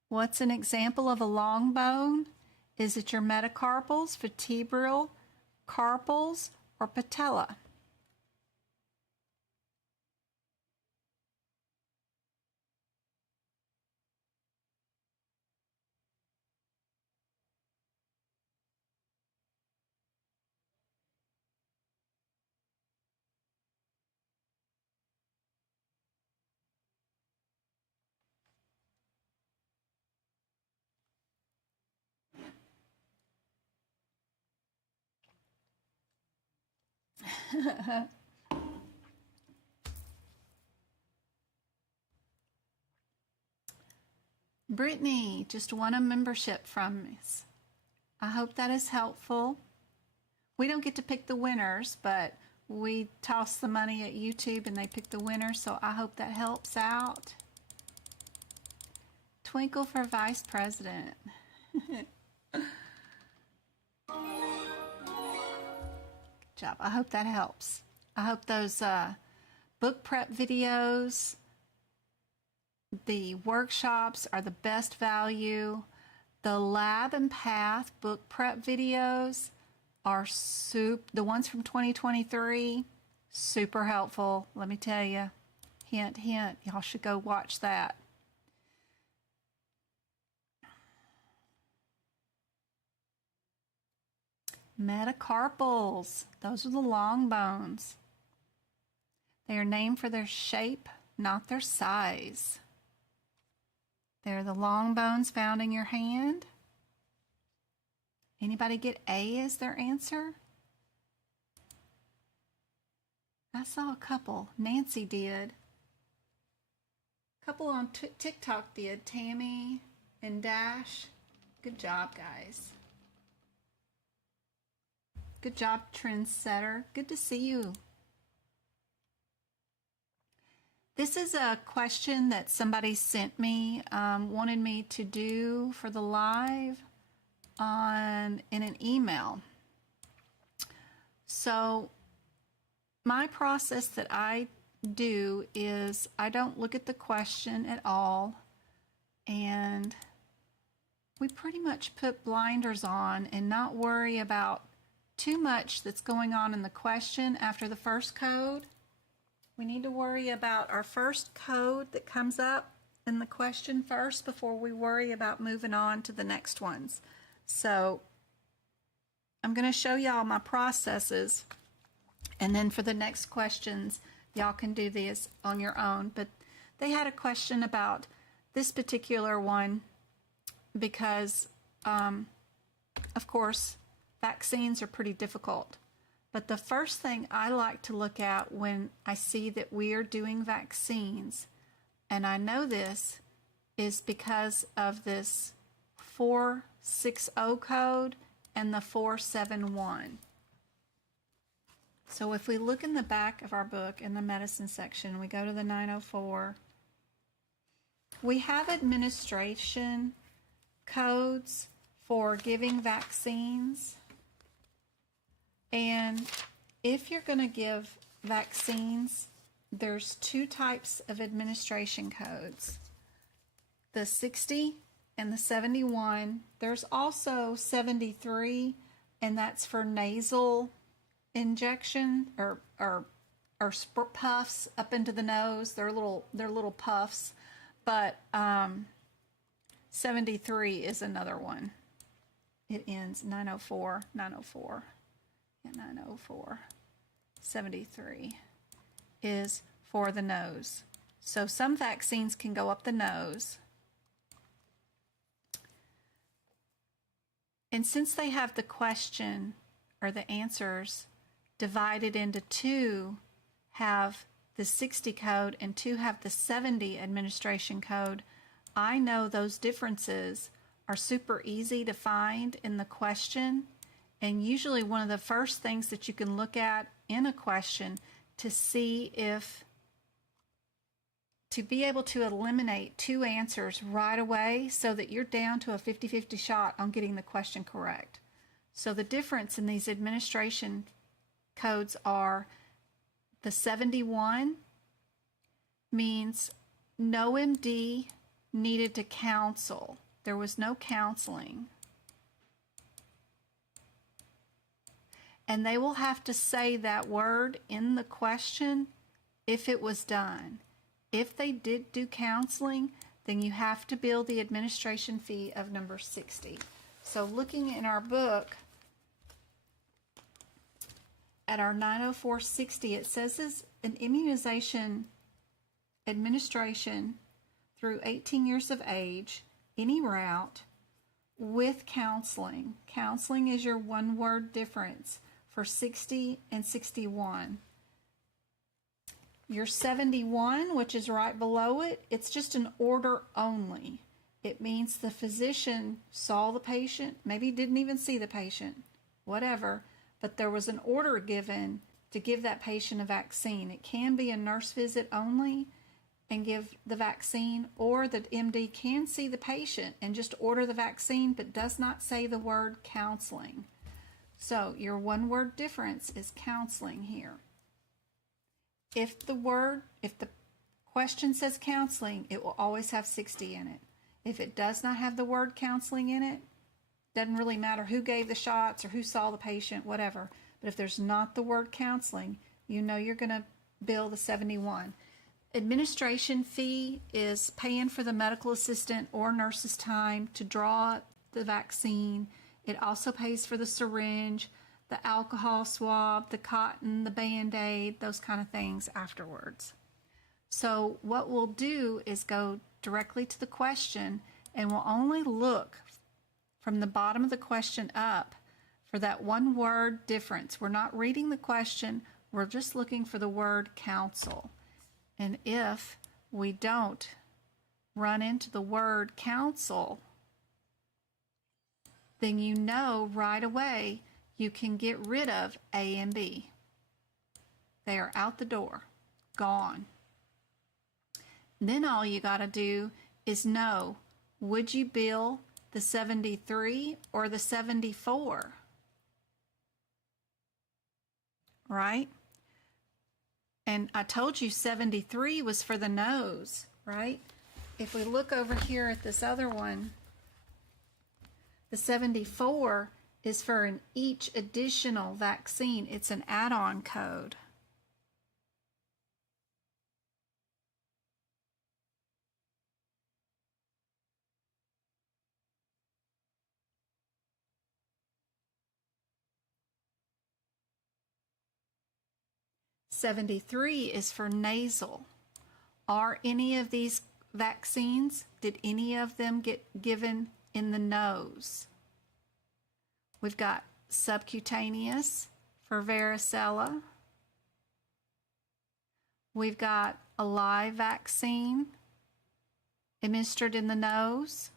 What's an example of a long bone? Is it your metacarpals, vertebral, carpals, or patella? Brittany just won a membership from us. I hope that is helpful. We don't get to pick the winners, but we toss the money at YouTube and they pick the winner, so I hope that helps out. Twinkle for Vice President. Good job. I hope that helps. I hope those book prep videos, the workshops are the best value. The Lab and Path book prep videos are the ones from 2023, super helpful. Let me tell you. Hint, hint. Y'all should go watch that. Metacarpals. Those are the long bones. They are named for their shape, not their size. They're the long bones found in your hand. Anybody get A as their answer? I saw a couple. Nancy did. A couple on TikTok did. Tammy and Dash. Good job, guys. Good job, trendsetter. Good to see you. This is a question that somebody sent me, wanted me to do for the live in an email. So my process that I do is I don't look at the question at all, and we pretty much put blinders on and not worry about too much that's going on in the question after the first code. We need to worry about our first code that comes up in the question first before we worry about moving on to the next ones. So I'm going to show y'all my processes, and then for the next questions, y'all can do this on your own. But they had a question about this particular one because, of course, vaccines are pretty difficult. But the first thing I like to look at when I see that we are doing vaccines, and I know this is because of this 460 code and the 471. So if we look in the back of our book in the medicine section, we go to the 904, we have administration codes for giving vaccines. And if you're going to give vaccines, there's two types of administration codes, the 60 and the 71. There's also 73, and that's for nasal injection or puffs up into the nose. They're little puffs, but 73 is another one. It ends 904. 904. 73 is for the nose. So some vaccines can go up the nose. And since they have the question or the answers divided into two, have the 60 code and two have the 70 administration code, I know those differences are super easy to find in the question. And usually one of the first things that you can look at in a question to see to be able to eliminate two answers right away so that you're down to a 50-50 shot on getting the question correct. So the difference in these administration codes are the 71 means no MD needed to counsel. There was no counseling. And they will have to say that word in the question if it was done. If they did do counseling, then you have to bill the administration fee of number 60. So looking in our book at our 90460, it says is an immunization administration through 18 years of age, any route, with counseling. Counseling is your one-word difference for 60 and 61. Your 71, which is right below it, it's just an order only. it means the physician saw the patient, maybe didn't even see the patient, whatever, but there was an order given to give that patient a vaccine. It can be a nurse visit only and give the vaccine, or the MD can see the patient and just order the vaccine but does not say the word counseling. So your one word difference is counseling here. If the question says counseling, it will always have 60 in it. If it does not have the word counseling in it, doesn't really matter who gave the shots or who saw the patient, whatever. But if there's not the word counseling, you know you're going to bill the 71. Administration fee is paying for the medical assistant or nurse's time to draw the vaccine. It also pays for the syringe, the alcohol swab, the cotton, the Band-Aid, those kind of things afterwards. So what we'll do is go directly to the question, and we'll only look from the bottom of the question up for that one word difference. We're not reading the question, we're just looking for the word counsel. And if we don't run into the word counsel, then you know right away you can get rid of A and B. They are out the door, gone. And then all you got to do is know, would you bill the 73 or the 74? Right? And I told you 73 was for the nose, right? If we look over here at this other one, the 74 is for each additional vaccine. It's an add-on code. $73 is for nasal. Are any of these vaccines, did any of them get given in the nose? We've got subcutaneous for varicella. We've got a live vaccine administered in the nose.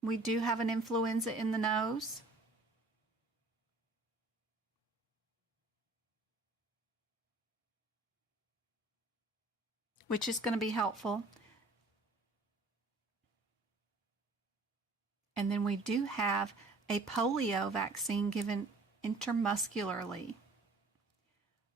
We do have an influenza in the nose. Which is going to be helpful. And then we do have a polio vaccine given intramuscularly.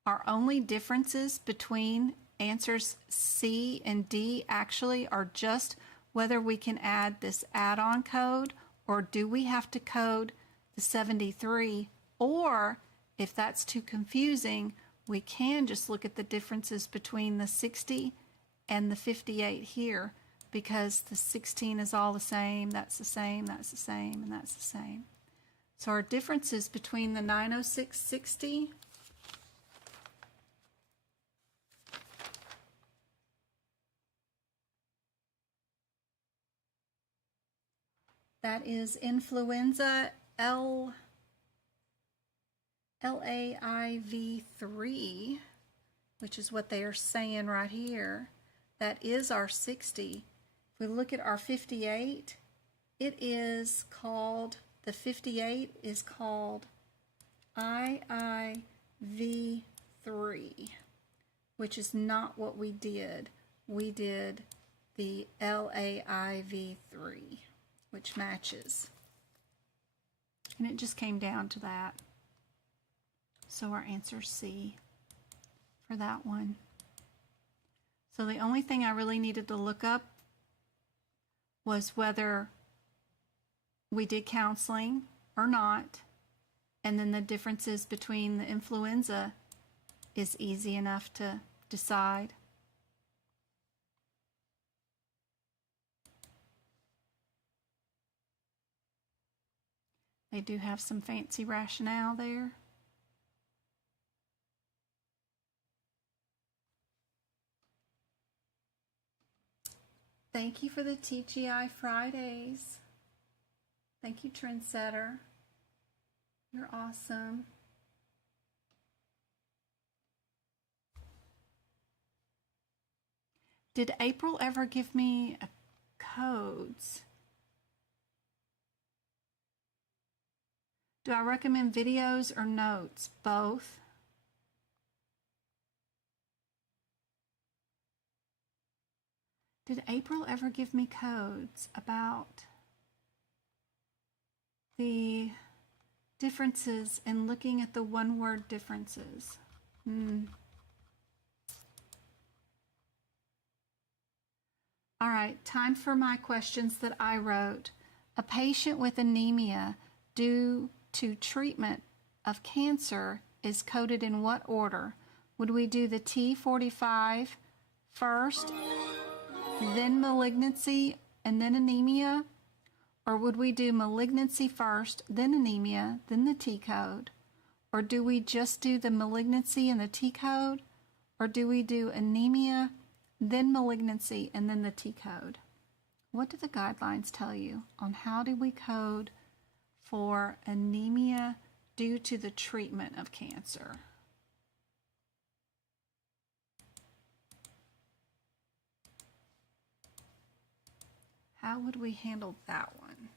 Our only differences between answers C and D actually are just whether we can add this add-on code, or do we have to code the 73, or if that's too confusing, we can just look at the differences between the 60 and the 58 here, because the 16 is all the same, that's the same, that's the same, and that's the same. So our differences between the 90660 that is influenza LAIV3, which is what they are saying right here. That is our 60. If we look at our 58, it is called, the 58 is called IIV3, which is not what we did. We did the LAIV3, which matches. And it just came down to that. So our answer is C for that one. So the only thing I really needed to look up was whether we did counseling or not, and then the differences between the influenza is easy enough to decide. They do have some fancy rationale there. Thank you for the TGI Fridays. Thank you, Trendsetter. You're awesome. Did April ever give me a codes. Do I recommend videos or notes? Both. Did April ever give me codes about the differences and looking at the one-word differences? All right, time for my questions that I wrote. A patient with anemia due to treatment of cancer is coded in what order? Would we do the T45 first, then malignancy, and then anemia? Or would we do malignancy first, then anemia, then the T code? Or do we just do the malignancy and the T code? Or do we do anemia, then malignancy, and then the T code? What do the guidelines tell you on how do we code for anemia due to the treatment of cancer? How would we handle that one?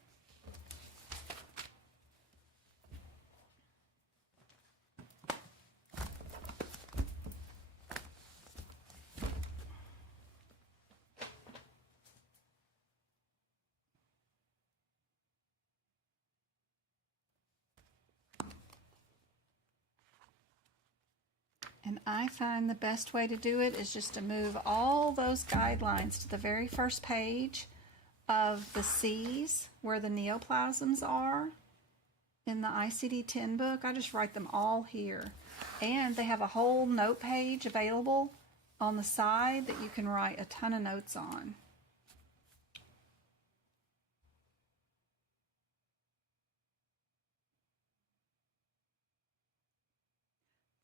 And I find the best way to do it is just to move all those guidelines to the very first page of the C's where the neoplasms are in the ICD-10 book. I just write them all here. And they have a whole note page available on the side that you can write a ton of notes on.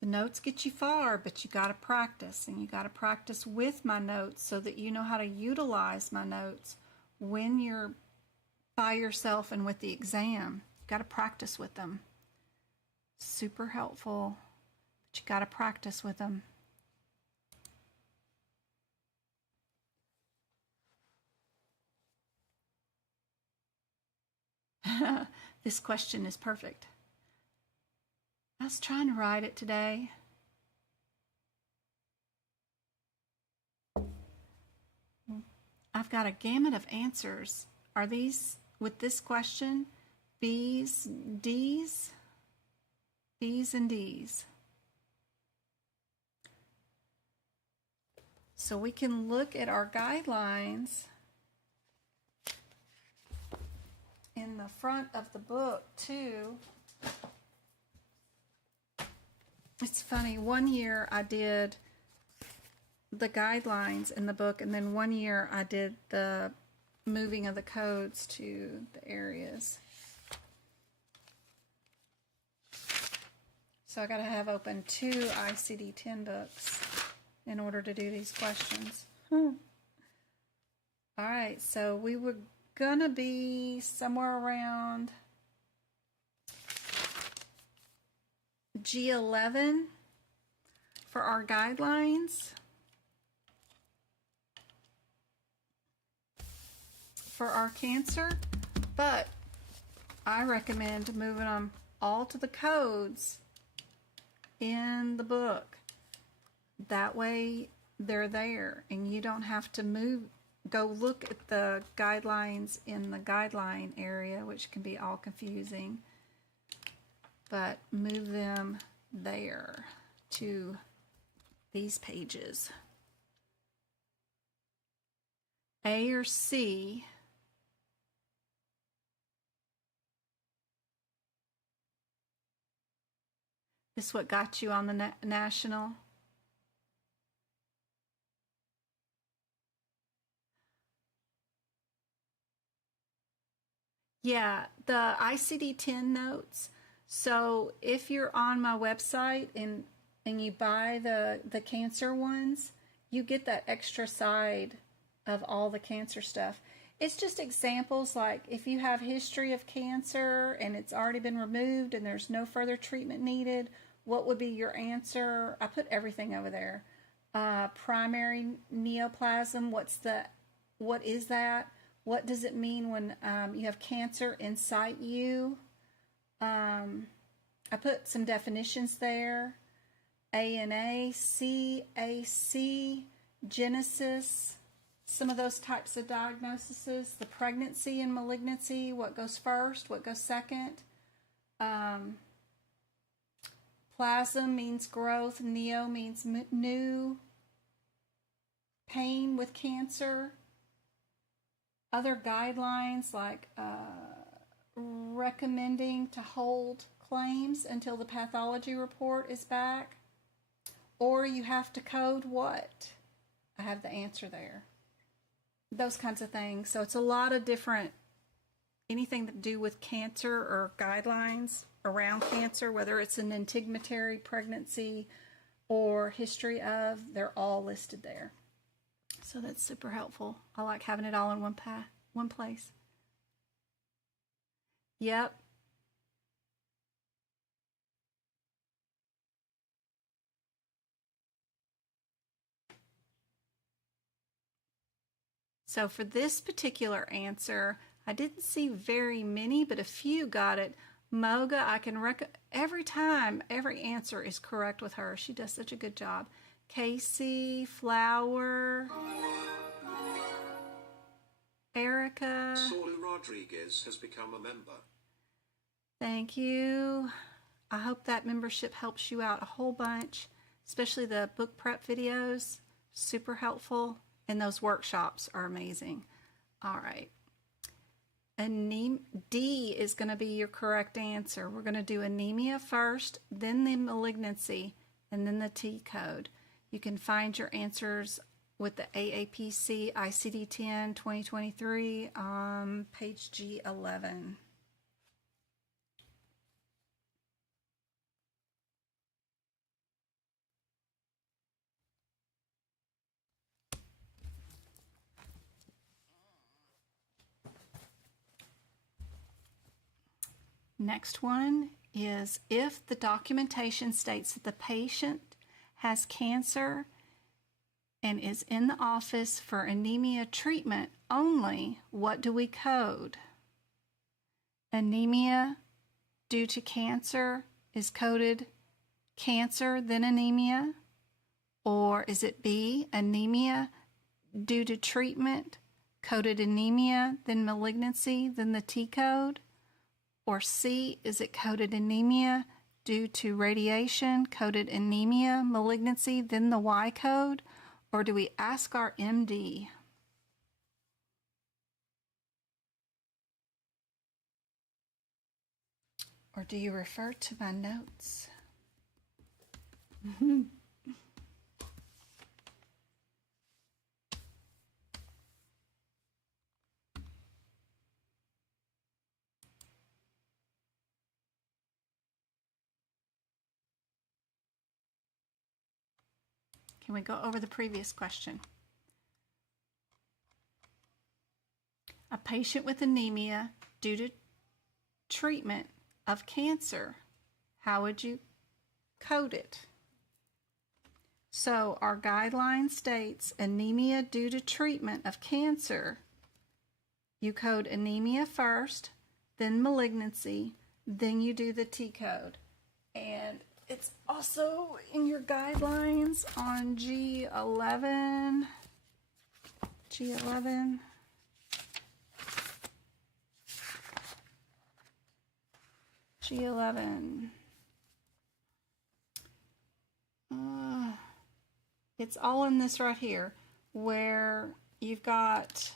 The notes get you far, but you got to practice, and you got to practice with my notes so that you know how to utilize my notes when you're by yourself and with the exam. You got to practice with them. Super helpful, but you got to practice with them. This question is perfect. I was trying to write it today. I've got a gamut of answers. Are these, with this question, B's, D's? B's and D's. So we can look at our guidelines in the front of the book too. It's funny, one year I did the guidelines in the book, and then one year I did the moving of the codes to the areas. So I got to have open 2 ICD-10 books in order to do these questions. All right, so we were gonna be somewhere around G11 for our guidelines for our cancer, but I recommend moving them all to the codes in the book. That way they're there and you don't have to go look at the guidelines in the guideline area, which can be all confusing. But move them there to these pages. A or C. This is what got you on the national. Yeah, the ICD-10 notes. So if you're on my website and you buy the cancer ones, you get that extra side of all the cancer stuff. It's just examples, like if you have history of cancer and it's already been removed and there's no further treatment needed, what would be your answer? I put everything over there. Primary neoplasm, what is that? What does it mean when you have cancer inside you? I put some definitions there. ANA, CAC, Genesis, some of those types of diagnoses, the pregnancy and malignancy, what goes first, what goes second. Plasm means growth, neo means new, pain with cancer. Other guidelines like recommending to hold claims until the pathology report is back. Or you have to code what? I have the answer there. Those kinds of things. So it's a lot of different, anything to do with cancer or guidelines around cancer, whether it's an integumentary pregnancy or history of, they're all listed there. So that's super helpful. I like having it all in one place. Yep. So for this particular answer, I didn't see very many, but a few got it. Moga, I can every time, every answer is correct with her. She does such a good job. Casey, Flower, Erica. Saul Rodriguez has become a member. Thank you. I hope that membership helps you out a whole bunch, especially the book prep videos. Super helpful. And those workshops are amazing. All right. D is going to be your correct answer. We're going to do anemia first, then the malignancy, and then the T code. You can find your answers with the AAPC ICD-10 2023 on page G11. Next one is if the documentation states that the patient has cancer and is in the office for anemia treatment only, what do we code? Anemia due to cancer is coded cancer, then anemia? Or is it B, anemia due to treatment, coded anemia, then malignancy, then the T code? Or C, is it coded anemia due to radiation, coded anemia, malignancy, then the Y code? Or do we ask our MD? Or do you refer to my notes? Can we go over the previous question? A patient with anemia due to treatment of cancer, how would you code it? So our guideline states anemia due to treatment of cancer. You code anemia first, then malignancy, then you do the T code. And it's also in your guidelines on G11. G11. G11. It's all in this right here, where you've got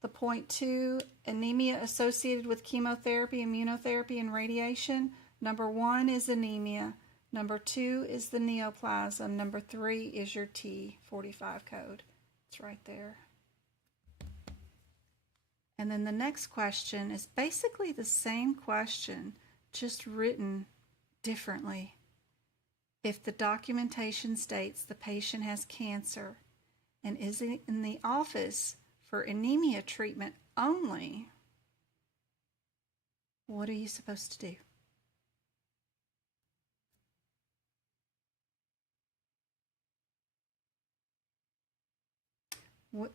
the point 2, anemia associated with chemotherapy, immunotherapy, and radiation. Number 1 is anemia. Number 2 is the neoplasm. Number 3 is your T45 code. It's right there. And then the next question is basically the same question, just written differently. If the documentation states the patient has cancer and is in the office for anemia treatment only, what are you supposed to do?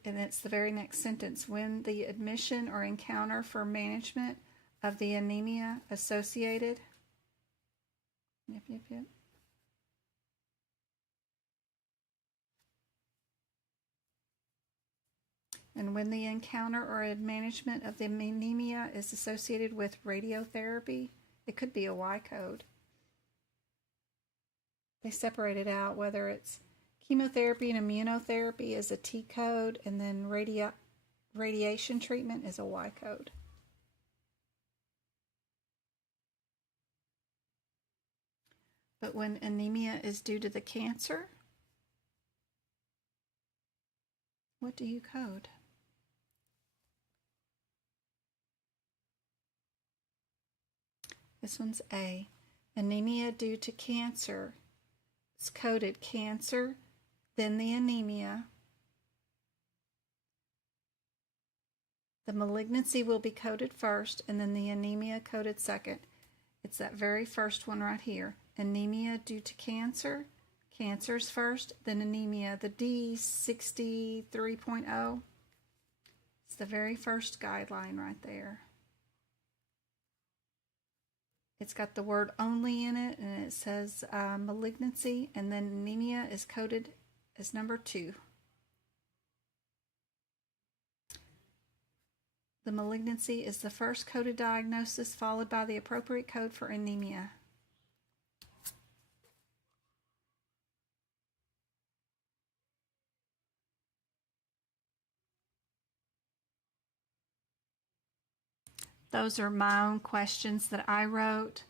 And it's the very next sentence, when the admission or encounter for management of the anemia associated. Yep. And when the encounter or management of the anemia is associated with radiotherapy, it could be a Y code. They separate it out, whether it's chemotherapy and immunotherapy is a T code, and then radiation treatment is a Y code. But when anemia is due to the cancer, what do you code? This one's A. Anemia due to cancer. It's coded cancer, then the anemia. The malignancy will be coded first, and then the anemia coded second. It's that very first one right here. Anemia due to cancer. Cancer's first, then anemia. The D63.0. It's the very first guideline right there. It's got the word only in it, and it says malignancy, and then anemia is coded as number 2. The malignancy is the first coded diagnosis, followed by the appropriate code for anemia. Those are my own questions that I wrote.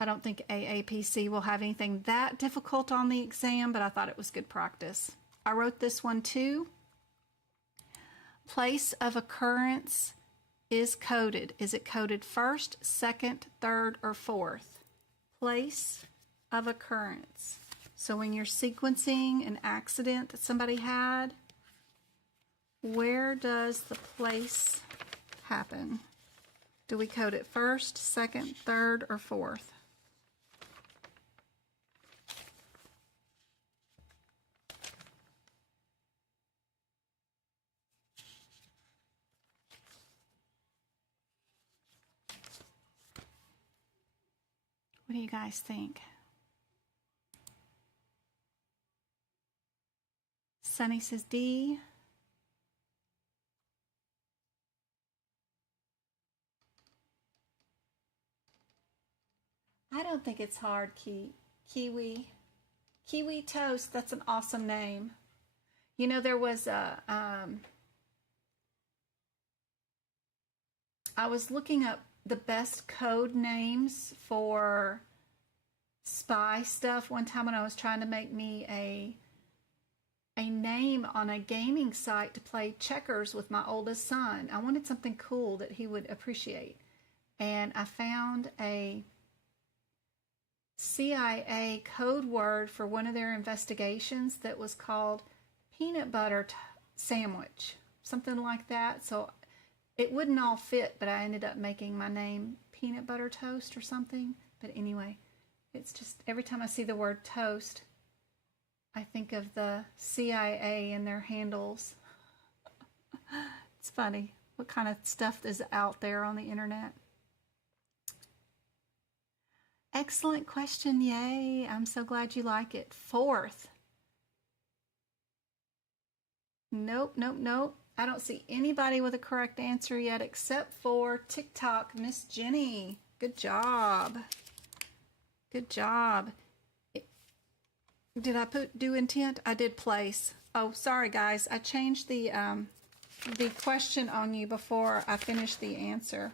I don't think AAPC will have anything that difficult on the exam, but I thought it was good practice. I wrote this one too. Place of occurrence is coded. Is it coded first, second, third, or fourth? Place of occurrence. So when you're sequencing an accident that somebody had, where does the place happen? Do we code it first, second, third, or fourth? What do you guys think? Sunny says D. I don't think it's hard, Kiwi. Kiwi Toast, that's an awesome name. You know, there was a, I was looking up the best code names for spy stuff one time when I was trying to make me a name on a gaming site to play checkers with my oldest son. I wanted something cool that he would appreciate. And I found a CIA code word for one of their investigations that was called peanut butter sandwich, something like that. So it wouldn't all fit, but I ended up making my name peanut butter toast or something. But anyway, it's just every time I see the word toast, I think of the CIA and their handles. It's funny what kind of stuff is out there on the internet. Excellent question. Yay. I'm so glad you like it. Fourth. Nope. I don't see anybody with a correct answer yet except for TikTok, Miss Jenny. Good job. Good job. Did I do intent? I did place. Oh, sorry guys. I changed the question on you before I finished the answer.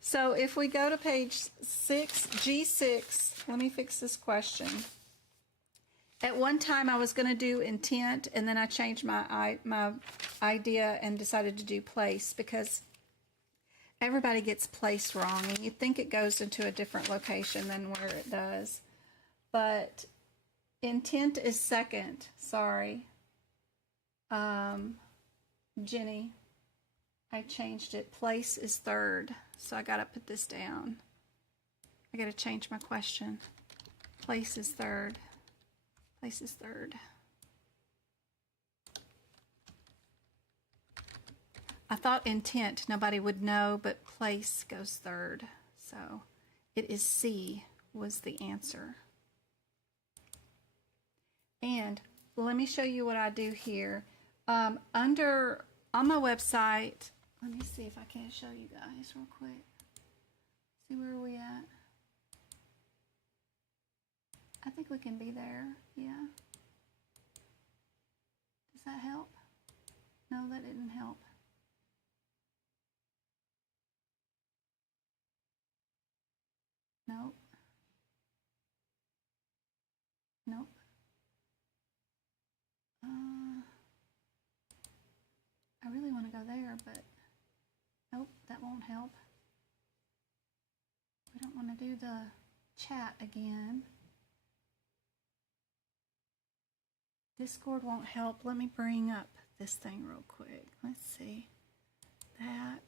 So if we go to page 6, G6, let me fix this question. At one time I was going to do intent, and then I changed my idea and decided to do place because everybody gets place wrong, and you think it goes into a different location than where it does. But intent is second. Sorry. Jenny, I changed it. Place is third. So I got to put this down. I got to change my question. Place is third. Place is third. I thought intent, nobody would know, but place goes third. So it is C was the answer. And let me show you what I do here. On my website, let me see if I can show you guys real quick. See where are we at? I think we can be there. Yeah. Does that help? No, that didn't help. Nope. Nope. I really want to go there, but nope, that won't help. We don't want to do the chat again. Discord won't help. Let me bring up this thing real quick. Let's see. That.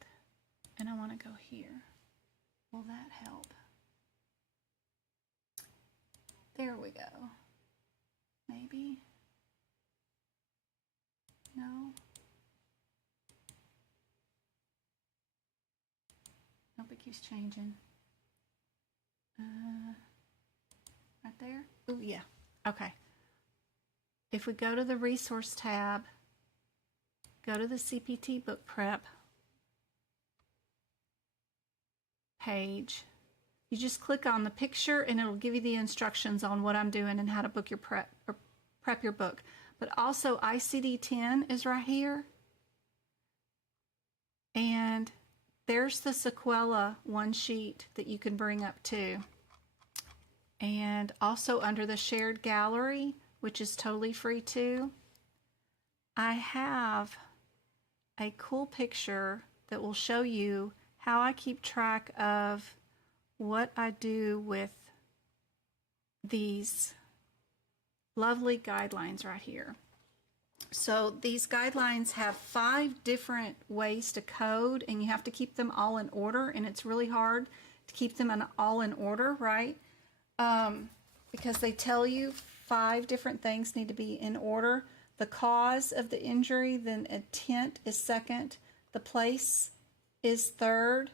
And I want to go here. Will that help? There we go. Maybe. No. Nope, it keeps changing. Right there? Oh, yeah. Okay. If we go to the resource tab, go to the CPT Book Prep page, you just click on the picture and it'll give you the instructions on what I'm doing and how to book your prep your book. But also ICD-10 is right here. And there's the Sequela one sheet that you can bring up too. And also under the shared gallery, which is totally free too, I have a cool picture that will show you how I keep track of what I do with these lovely guidelines right here. So these guidelines have 5 different ways to code, and you have to keep them all in order, and it's really hard to keep them all in order, right? Because they tell you 5 different things need to be in order. The cause of the injury, then intent is second, the place is third,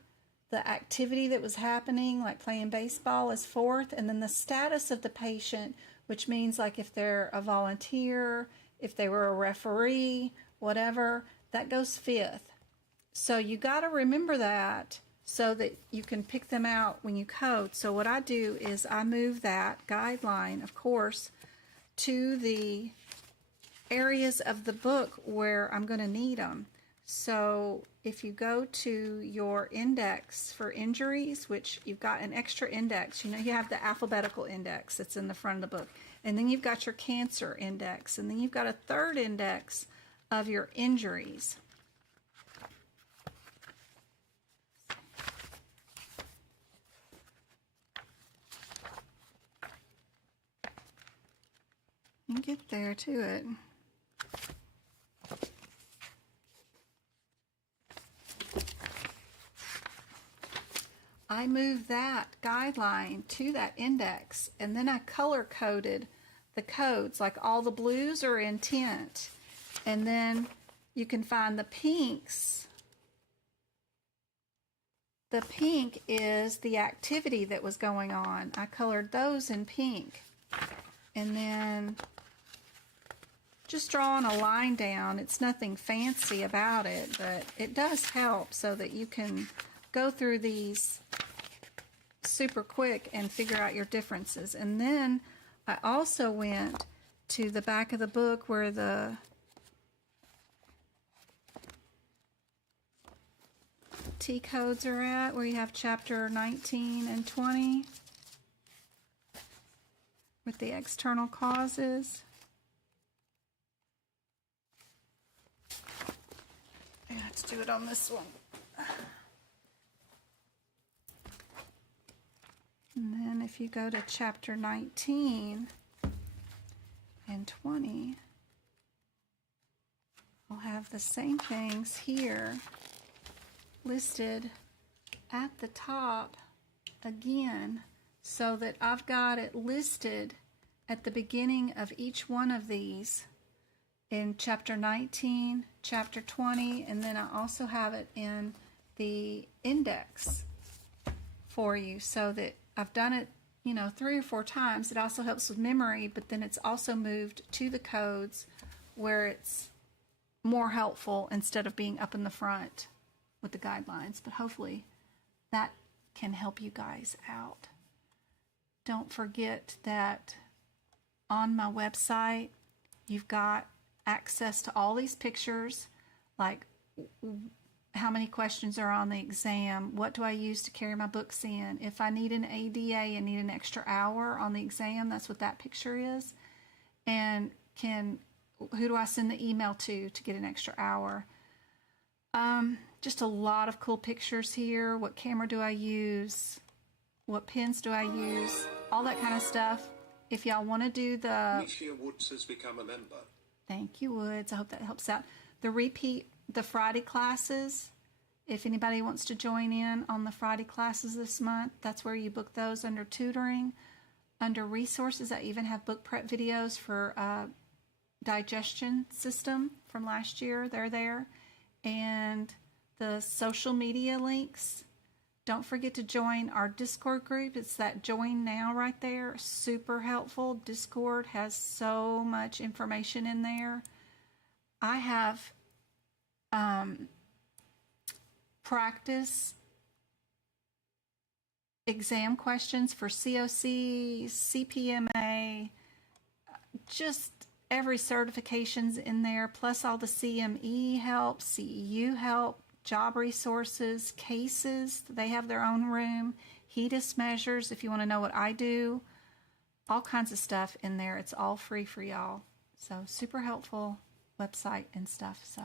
the activity that was happening, like playing baseball, is fourth, and then the status of the patient, which means like if they're a volunteer, if they were a referee, whatever, that goes fifth. So you got to remember that so that you can pick them out when you code. So what I do is I move that guideline, of course, to the areas of the book where I'm going to need them. So if you go to your index for injuries, which you've got an extra index, you have the alphabetical index that's in the front of the book, and then you've got your cancer index, and then you've got a third index of your injuries. You can get there to it. I moved that guideline to that index, and then I color coded the codes. Like all the blues are intent, and then you can find the pinks. The pink is the activity that was going on. I colored those in pink, and then just drawing a line down. It's nothing fancy about it, but it does help so that you can go through these super quick and figure out your differences. And then I also went to the back of the book where the T codes are at, where you have chapter 19 and 20 with the external causes. Yeah, let's do it on this one. And then if you go to chapter 19 and 20, I'll have the same things here listed at the top again, so that I've got it listed at the beginning of each one of these in chapter 19, chapter 20, and then I also have it in the index for you, so that I've done it, 3 or 4 times. It also helps with memory, but then it's also moved to the codes where it's more helpful instead of being up in the front with the guidelines. But hopefully that can help you guys out. Don't forget that on my website, you've got access to all these pictures, like how many questions are on the exam, what do I use to carry my books in, if I need an ADA and need an extra hour on the exam, that's what that picture is, and who do I send the email to get an extra hour. Just a lot of cool pictures here. What camera do I use? What pens do I use? All that kind of stuff. If y'all want to do the... Alicia Woods has become a member. Thank you, Woods. I hope that helps out. The Friday classes, if anybody wants to join in on the Friday classes this month, that's where you book those under tutoring. Under resources, I even have book prep videos for digestion system from last year. They're there. And the social media links. Don't forget to join our Discord group. It's that join now right there. Super helpful. Discord has so much information in there. I have practice exam questions for COC, CPMA, just every certification's in there, plus all the CME help, CEU help, job resources, cases. They have their own room, HEDIS measures if you want to know what I do, all kinds of stuff in there. It's all free for y'all. So super helpful website and stuff. So,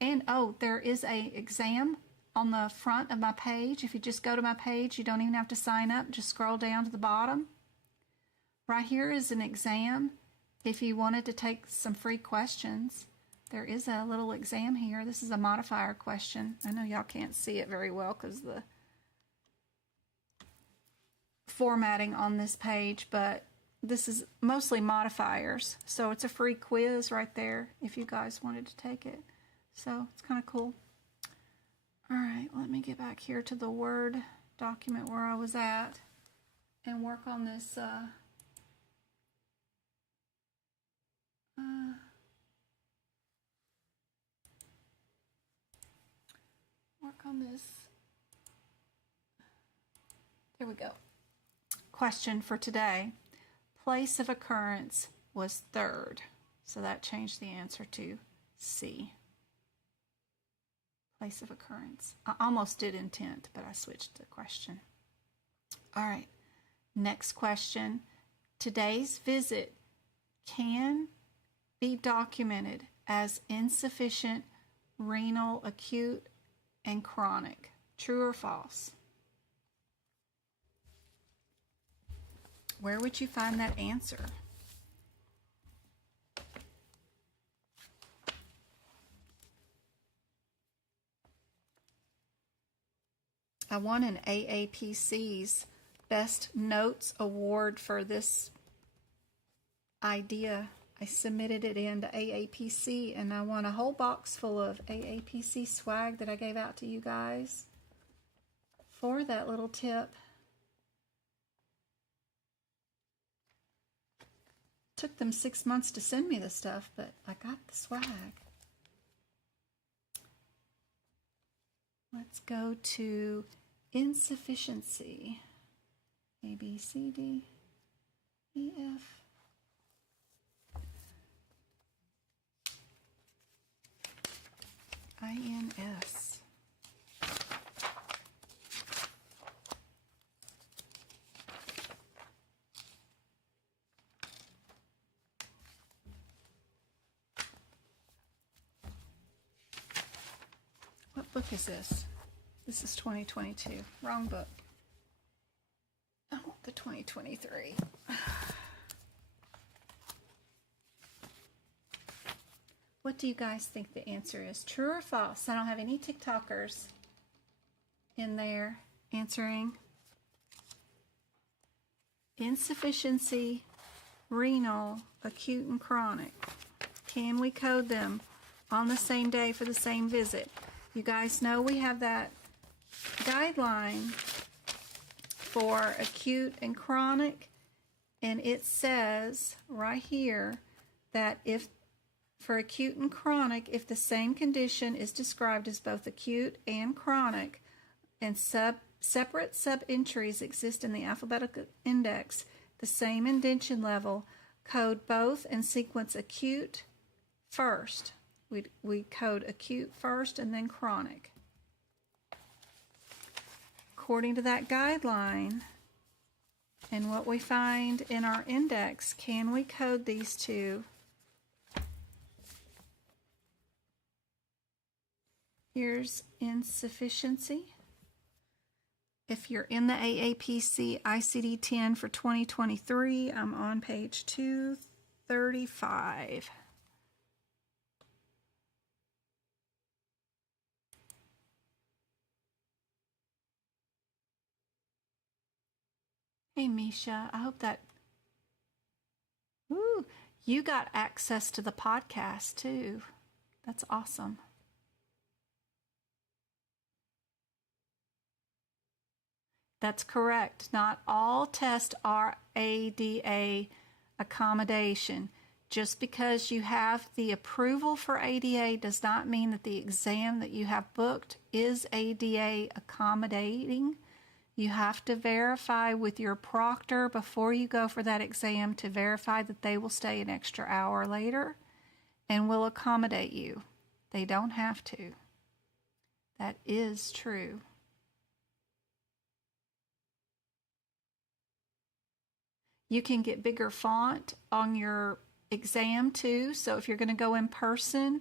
and there is a exam on the front of my page. If you just go to my page, you don't even have to sign up. Just scroll down to the bottom. Right here is an exam. If you wanted to take some free questions, there is a little exam here. This is a modifier question. I know y'all can't see it very well because the formatting on this page, but this is mostly modifiers. So it's a free quiz right there if you guys wanted to take it. So it's kind of cool. All right, let me get back here to the Word document where I was at and work on this There we go. Question for today. Place of occurrence was third. So that changed the answer to C. Place of occurrence. I almost did intent, but I switched the question. All right. Next question. Today's visit can be documented as insufficient renal, acute, and chronic. True or false? Where would you find that answer? I won an AAPC's Best Notes Award for this idea. I submitted it into AAPC and I won a whole box full of AAPC swag that I gave out to you guys for that little tip. Took them 6 months to send me the stuff, but I got the swag. Let's go to insufficiency. A, B, C, D, E, F. INS. What book is this? This is 2022. Wrong book. I want the 2023. What do you guys think the answer is? True or false? I don't have any TikTokers in there answering. Insufficiency, renal, acute, and chronic. Can we code them on the same day for the same visit? You guys know we have that guideline for acute and chronic, and it says right here that if for acute and chronic, if the same condition is described as both acute and chronic, and separate sub-entries exist in the alphabetical index, the same indentation level, code both and sequence acute first. We code acute first and then chronic. According to that guideline and what we find in our index, can we code these two? Here's insufficiency. If you're in the AAPC ICD-10 for 2023, I'm on page 235. Hey, Misha, I hope that... Ooh, you got access to the podcast, too. That's awesome. That's correct. Not all tests are ADA accommodation. Just because you have the approval for ADA does not mean that the exam that you have booked is ADA accommodating. You have to verify with your proctor before you go for that exam to verify that they will stay an extra hour later and will accommodate you. They don't have to. That is true. You can get bigger font on your exam too. So if you're going to go in person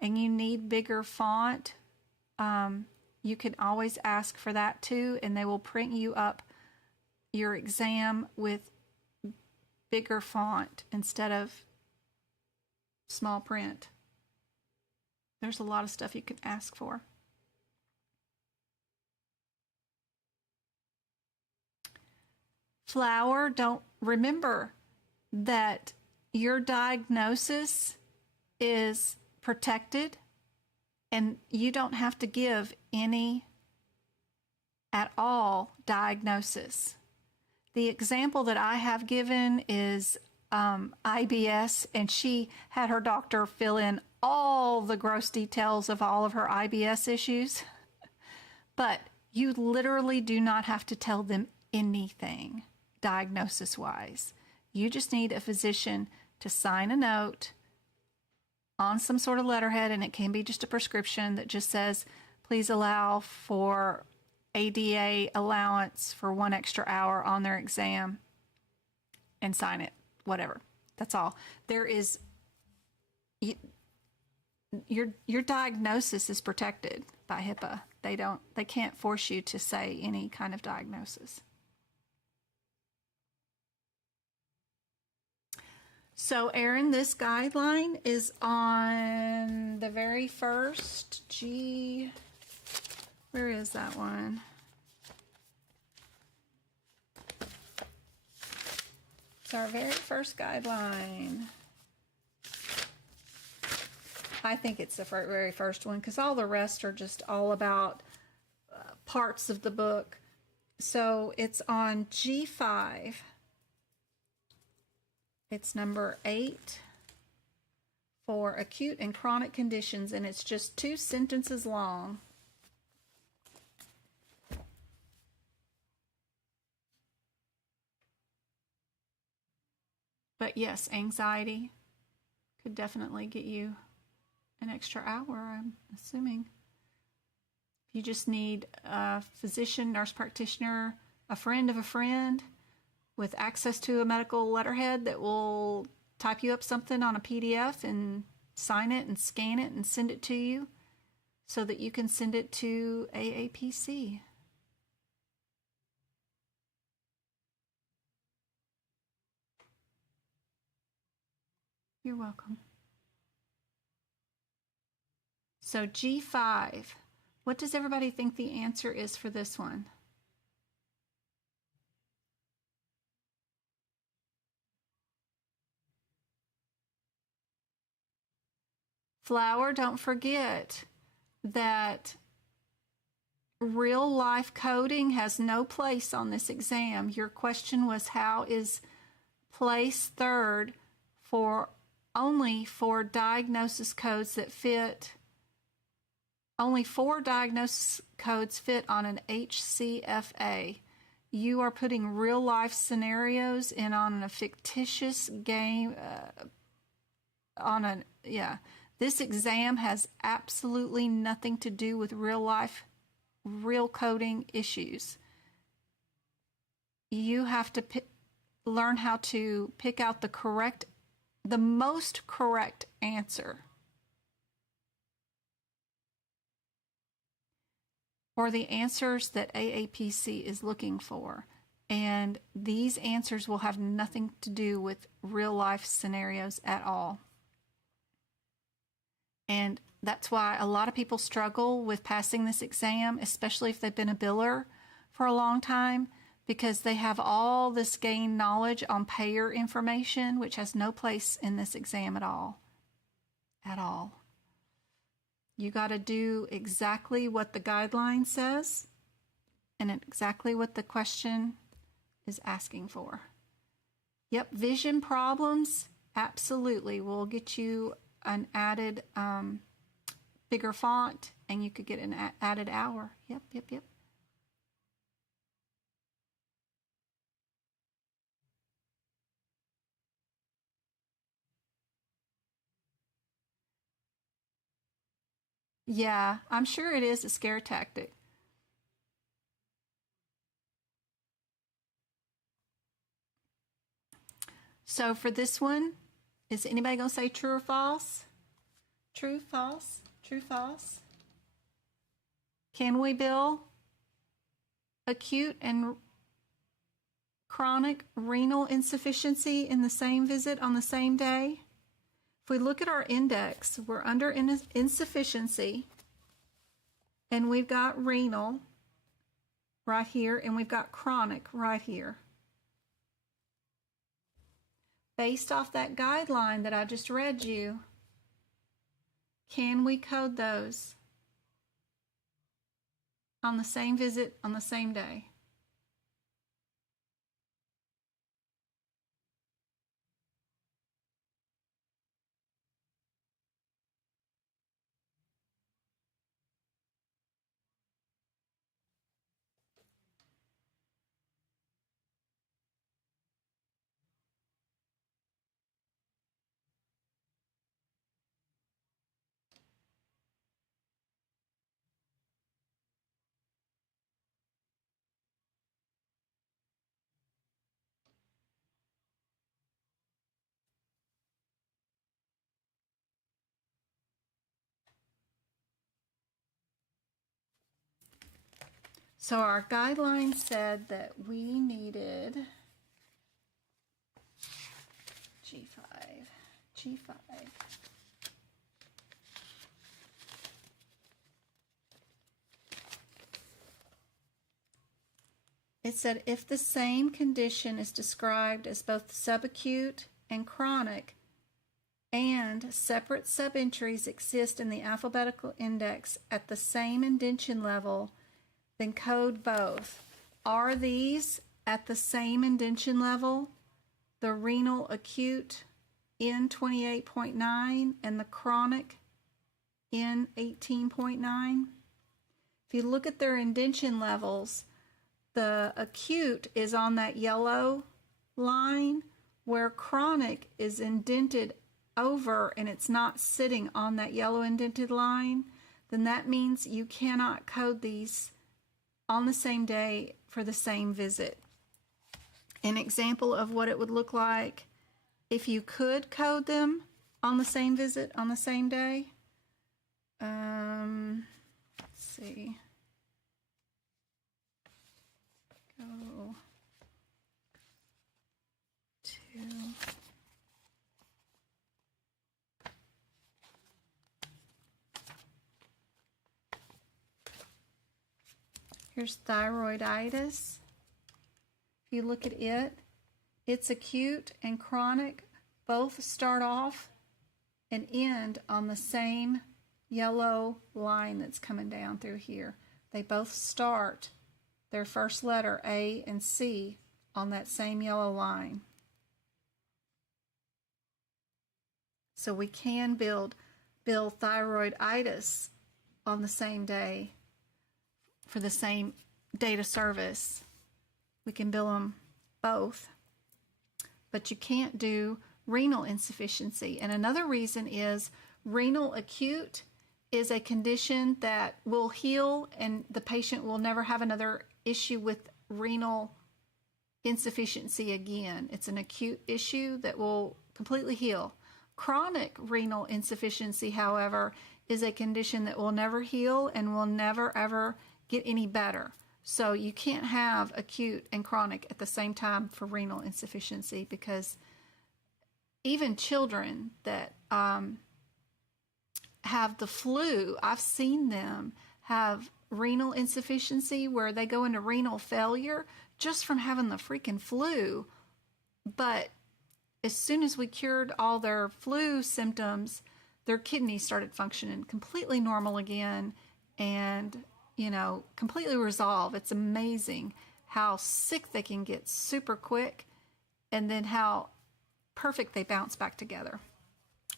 and you need bigger font, you can always ask for that too, and they will print you up your exam with bigger font instead of small print. There's a lot of stuff you can ask for. Flower, don't remember that your diagnosis is protected and you don't have to give any at all diagnosis. The example that I have given is IBS, and she had her doctor fill in all the gross details of all of her IBS issues. But you literally do not have to tell them anything diagnosis-wise. You just need a physician to sign a note on some sort of letterhead, and it can be just a prescription that just says, please allow for ADA allowance for 1 extra hour on their exam, and sign it, whatever. That's all. There is, your diagnosis is protected by HIPAA. They can't force you to say any kind of diagnosis. So, Erin, this guideline is on the very first where is that one? It's our very first guideline. I think it's the very first one because all the rest are just all about parts of the book. So it's on G5. It's number 8 for acute and chronic conditions, and it's just 2 sentences long. But yes, anxiety could definitely get you an extra hour, I'm assuming. You just need a physician, nurse practitioner, a friend of a friend with access to a medical letterhead that will type you up something on a PDF and sign it and scan it and send it to you so that you can send it to AAPC. You're welcome. So G5, what does everybody think the answer is for this one? Flower, don't forget that real life coding has no place on this exam. Your question was, how is place third for only for diagnosis codes that fit, only 4 diagnosis codes fit on an HCFA. You are putting real life scenarios in on a fictitious game, This exam has absolutely nothing to do with real life, real coding issues. You have to learn how to pick out the most correct answer, or the answers that AAPC is looking for. And these answers will have nothing to do with real life scenarios at all. And that's why a lot of people struggle with passing this exam, especially if they've been a biller for a long time, because they have all this gained knowledge on payer information, which has no place in this exam at all. At all. You got to do exactly what the guideline says and exactly what the question is asking for. Yep, vision problems, absolutely. We'll get you an added bigger font, and you could get an added hour. Yep. Yeah, I'm sure it is a scare tactic. So for this one, is anybody going to say true or false? True, false, true, false. Can we bill acute and chronic renal insufficiency in the same visit on the same day? If we look at our index, we're under insufficiency, and we've got renal right here, and we've got chronic right here. Based off that guideline that I just read you, can we code those on the same visit on the same day? So our guideline said that we needed G5. It said if the same condition is described as both subacute and chronic, and separate subentries exist in the alphabetical index at the same indention level, then code both. Are these at the same indention level? The renal acute in 28.9 and the chronic in 18.9? If you look at their indention levels, the acute is on that yellow line, where chronic is indented over and it's not sitting on that yellow indented line. Then that means you cannot code these on the same day for the same visit. An example of what it would look like if you could code them on the same visit on the same day. Let's see. Go to here's thyroiditis. If you look at it, it's acute and chronic. Both start off and end on the same yellow line that's coming down through here. They both start their first letter, A and C, on that same yellow line. So we can bill thyroiditis on the same day for the same data service. We can bill them both, but you can't do renal insufficiency. And another reason is renal acute is a condition that will heal and the patient will never have another issue with renal insufficiency again. It's an acute issue that will completely heal. Chronic renal insufficiency, however, is a condition that will never heal and will never ever get any better. So you can't have acute and chronic at the same time for renal insufficiency, because even children that have the flu, I've seen them have renal insufficiency where they go into renal failure just from having the freaking flu. But as soon as we cured all their flu symptoms, their kidneys started functioning completely normal again and, completely resolve. It's amazing how sick they can get super quick and then how perfect they bounce back together.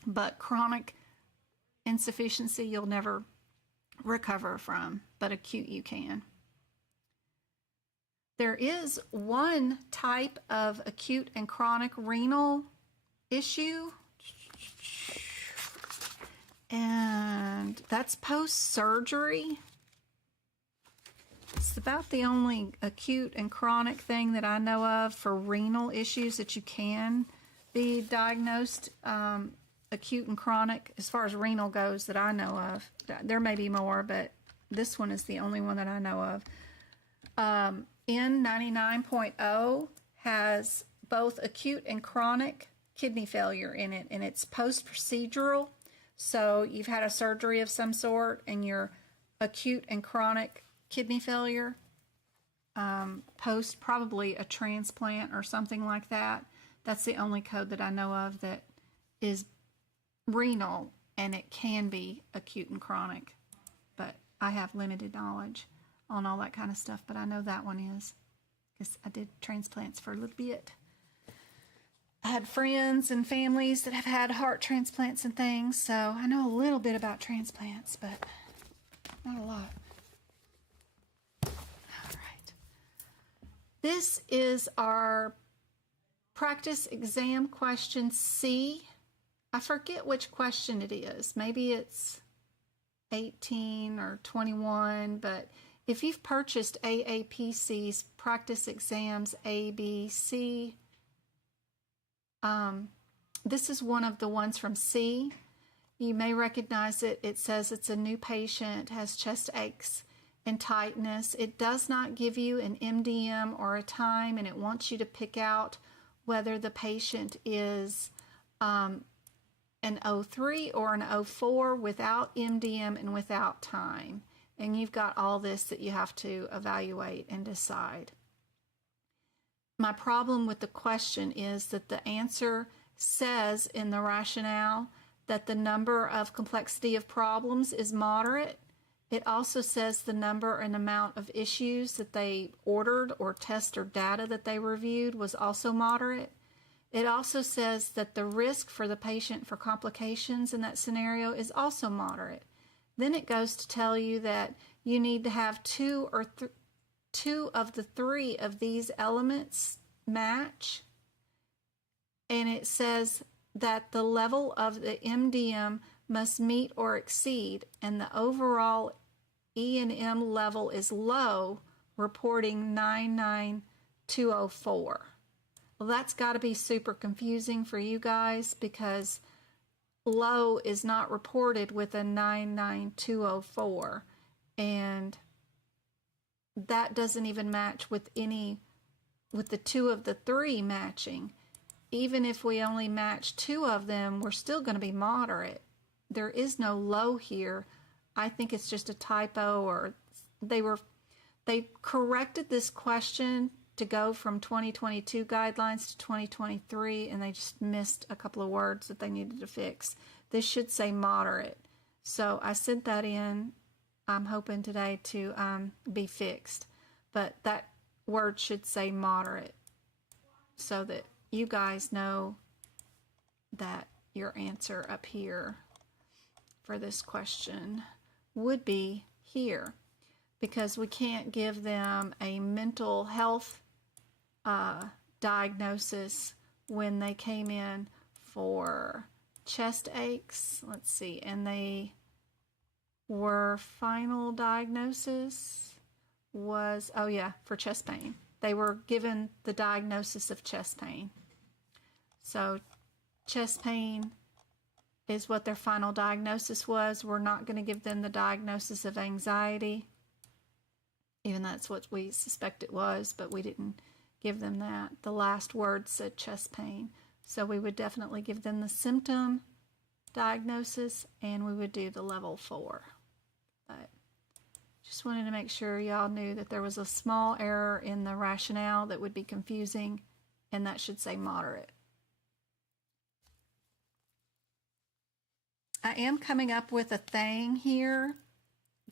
But chronic insufficiency you'll never recover from, but acute you can. There is one type of acute and chronic renal issue, and that's post-surgery. It's about the only acute and chronic thing that I know of for renal issues that you can be diagnosed acute and chronic as far as renal goes that I know of. There may be more, but this one is the only one that I know of. N99.0 has both acute and chronic kidney failure in it, and it's post-procedural. So you've had a surgery of some sort and you're acute and chronic kidney failure, post probably a transplant or something like that. That's the only code that I know of that is renal, and it can be acute and chronic, but I have limited knowledge on all that kind of stuff, but I know that one is, because I did transplants for a little bit. I had friends and families that have had heart transplants and things, so I know a little bit about transplants, but not a lot. All right. This is our practice exam question C. I forget which question it is. Maybe it's 18 or 21, but if you've purchased AAPC's practice exams A, B, C, this is one of the ones from C. You may recognize it. It says it's a new patient, has chest aches and tightness. It does not give you an MDM or a time, and it wants you to pick out whether the patient is an O3 or an O4 without MDM and without time. And you've got all this that you have to evaluate and decide. My problem with the question is that the answer says in the rationale that the number of complexity of problems is moderate. It also says the number and amount of issues that they ordered or test or data that they reviewed was also moderate. It also says that the risk for the patient for complications in that scenario is also moderate. Then it goes to tell you that you need to have two of the three of these elements match. And it says that the level of the MDM must meet or exceed, and the overall E&M level is low, reporting 99204. Well, that's got to be super confusing for you guys, because low is not reported with a 99204, and that doesn't even match with the two of the three matching. Even if we only match two of them, we're still going to be moderate. There is no low here. I think it's just a typo, or they corrected this question to go from 2022 guidelines to 2023, and they just missed a couple of words that they needed to fix. This should say moderate. So I sent that in. I'm hoping today to be fixed. But that word should say moderate so that you guys know that your answer up here for this question would be here, because we can't give them a mental health diagnosis when they came in for chest aches. Let's see, and they were final diagnosis was, oh yeah, for chest pain. They were given the diagnosis of chest pain. So chest pain is what their final diagnosis was. We're not going to give them the diagnosis of anxiety, even though that's what we suspect it was, but we didn't give them that. The last word said chest pain. So we would definitely give them the symptom diagnosis, and we would do the level 4. But just wanted to make sure y'all knew that there was a small error in the rationale that would be confusing, and that should say moderate. I am coming up with a thing here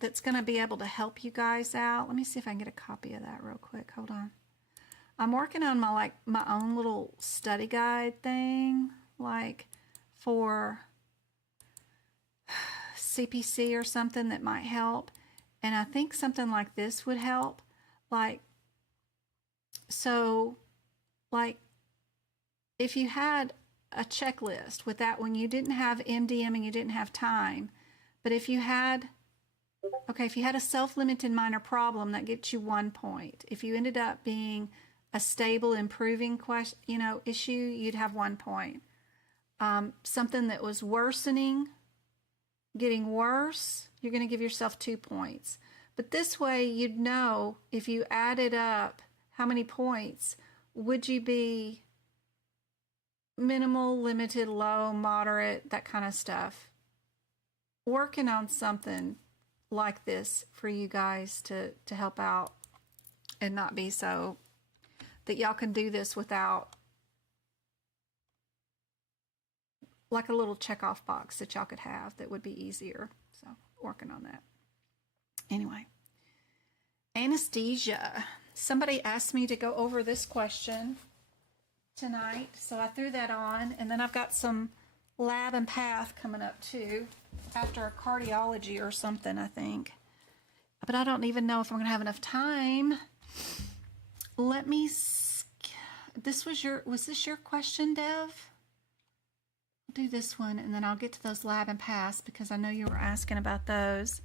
that's going to be able to help you guys out. Let me see if I can get a copy of that real quick. Hold on. I'm working on my own little study guide thing, like for CPC or something that might help. And I think something like this would help. So if you had a checklist with that when you didn't have MDM and you didn't have time, but if you had a self-limited minor problem, that gets you 1 point. If you ended up being a stable, improving issue, you'd have 1 point. Something that was worsening, getting worse, you're going to give yourself 2 points. But this way, you'd know if you added up how many points, would you be minimal, limited, low, moderate, that kind of stuff. Working on something like this for you guys to help out and not be so that y'all can do this without, like a little checkoff box that y'all could have that would be easier. So working on that. Anyway, anesthesia. Somebody asked me to go over this question tonight, so I threw that on, and then I've got some lab and path coming up too after cardiology or something, I think, but I don't even know if I'm gonna have enough time. Let me was this your question, Dev? I'll do this one and then I'll get to those lab and paths because I know you were asking about those.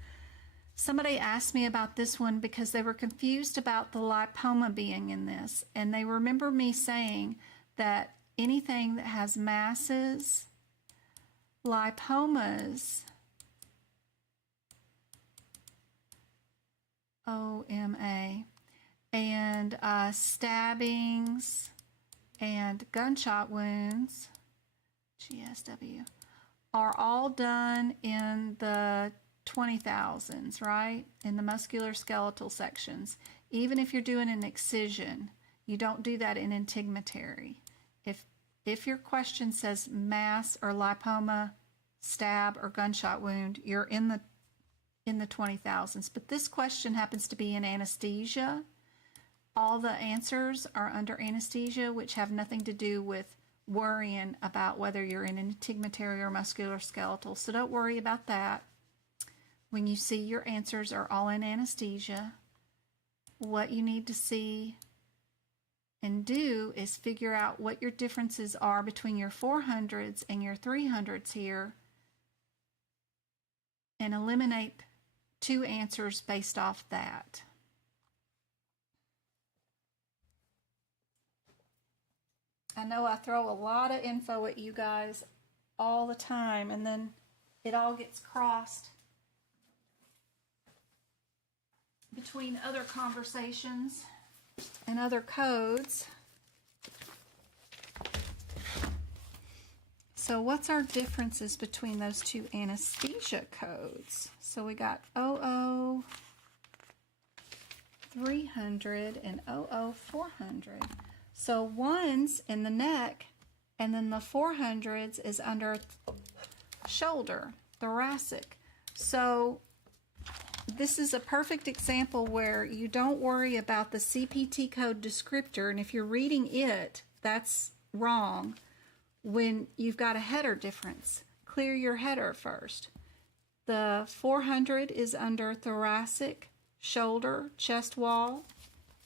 Somebody asked me about this one because they were confused about the lipoma being in this, and they remember me saying that anything that has masses, lipomas, OMA, and stabbings and gunshot wounds, GSW, are all done in the 20,000s, right? In the musculoskeletal sections. Even if you're doing an excision, you don't do that in integumentary. If your question says mass or lipoma, stab or gunshot wound, you're in the 20,000s. But this question happens to be in anesthesia. All the answers are under anesthesia, which have nothing to do with worrying about whether you're in an integumentary or musculoskeletal. So don't worry about that. When you see your answers are all in anesthesia, what you need to see and do is figure out what your differences are between your 400s and your 300s here, and eliminate 2 answers based off that. I know I throw a lot of info at you guys all the time, and then it all gets crossed between other conversations and other codes. So what's our differences between those 2 anesthesia codes? So we got 00300 and 00400. So 1's in the neck, and then the 400s is under shoulder, thoracic. So this is a perfect example where you don't worry about the CPT code descriptor, and if you're reading it, that's wrong. When you've got a header difference, clear your header first. The 400 is under thoracic, shoulder, chest wall,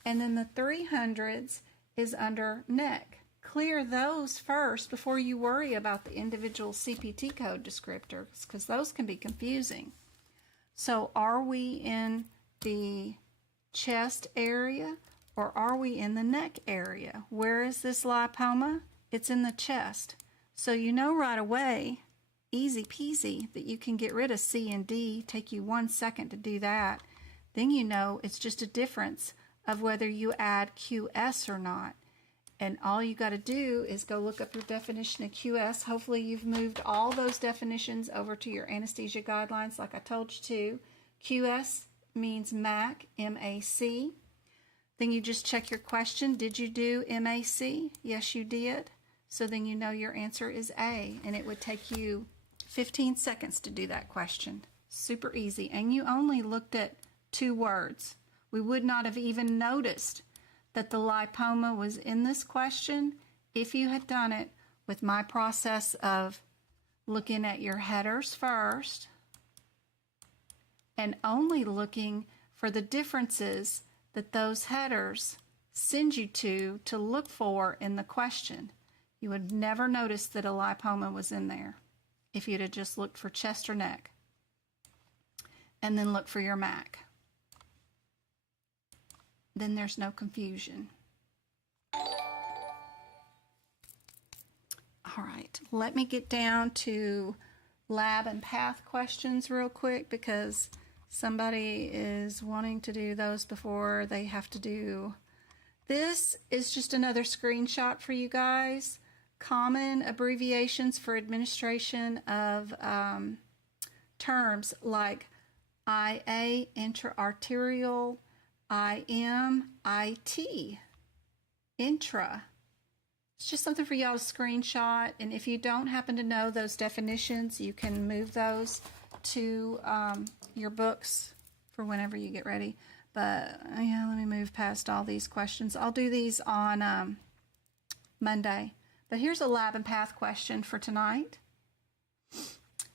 and then the 300s is under neck. Clear those first before you worry about the individual CPT code descriptors, because those can be confusing. So are we in the chest area or are we in the neck area? Where is this lipoma? It's in the chest. So you know right away, easy peasy, that you can get rid of C and D. Take you 1 second to do that. Then you know it's just a difference of whether you add QS or not. And all you got to do is go look up your definition of QS. Hopefully you've moved all those definitions over to your anesthesia guidelines like I told you to. QS means MAC, M-A-C. Then you just check your question. Did you do MAC? Yes, you did. So then you know your answer is A, and it would take you 15 seconds to do that question. Super easy. And you only looked at 2 words. We would not have even noticed that the lipoma was in this question if you had done it with my process of looking at your headers first and only looking for the differences that those headers send you to look for in the question. You would never notice that a lipoma was in there if you'd have just looked for chest or neck and then look for your MAC. Then there's no confusion. All right, let me get down to lab and path questions real quick because somebody is wanting to do those before they have to do. This is just another screenshot for you guys. Common abbreviations for administration of terms like IA, intra-arterial, IM, IT, intra. It's just something for y'all to screenshot, and if you don't happen to know those definitions, you can move those to your books for whenever you get ready. But yeah, let me move past all these questions. I'll do these on Monday. But here's a lab and path question for tonight.